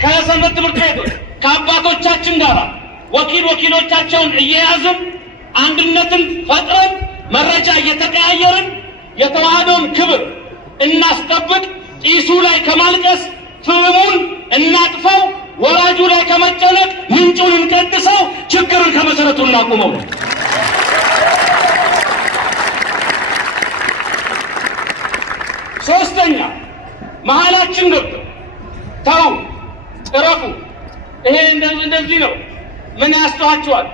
ከሰንበት ትምህርት ቤቶች፣ ከአባቶቻችን ጋር ወኪሎቻቸውን እየያዝን አንድነትን ፈጥረን መረጃ እየተቀያየርን የተዋህዶን ክብር እናስጠብቅ። ጢሱ ላይ ከማልቀስ ፍሙን እናጥፈው። ወራጁ ላይ ከመጨነቅ ምንጩን እንቀድሰው። ችግርን ከመሰረቱ እናቁመው። ሶስተኛ መሀላችን ገብተው ተው፣ እረፉ፣ ይሄ እንደዚህ ነው፣ ምን ያስተዋችኋል?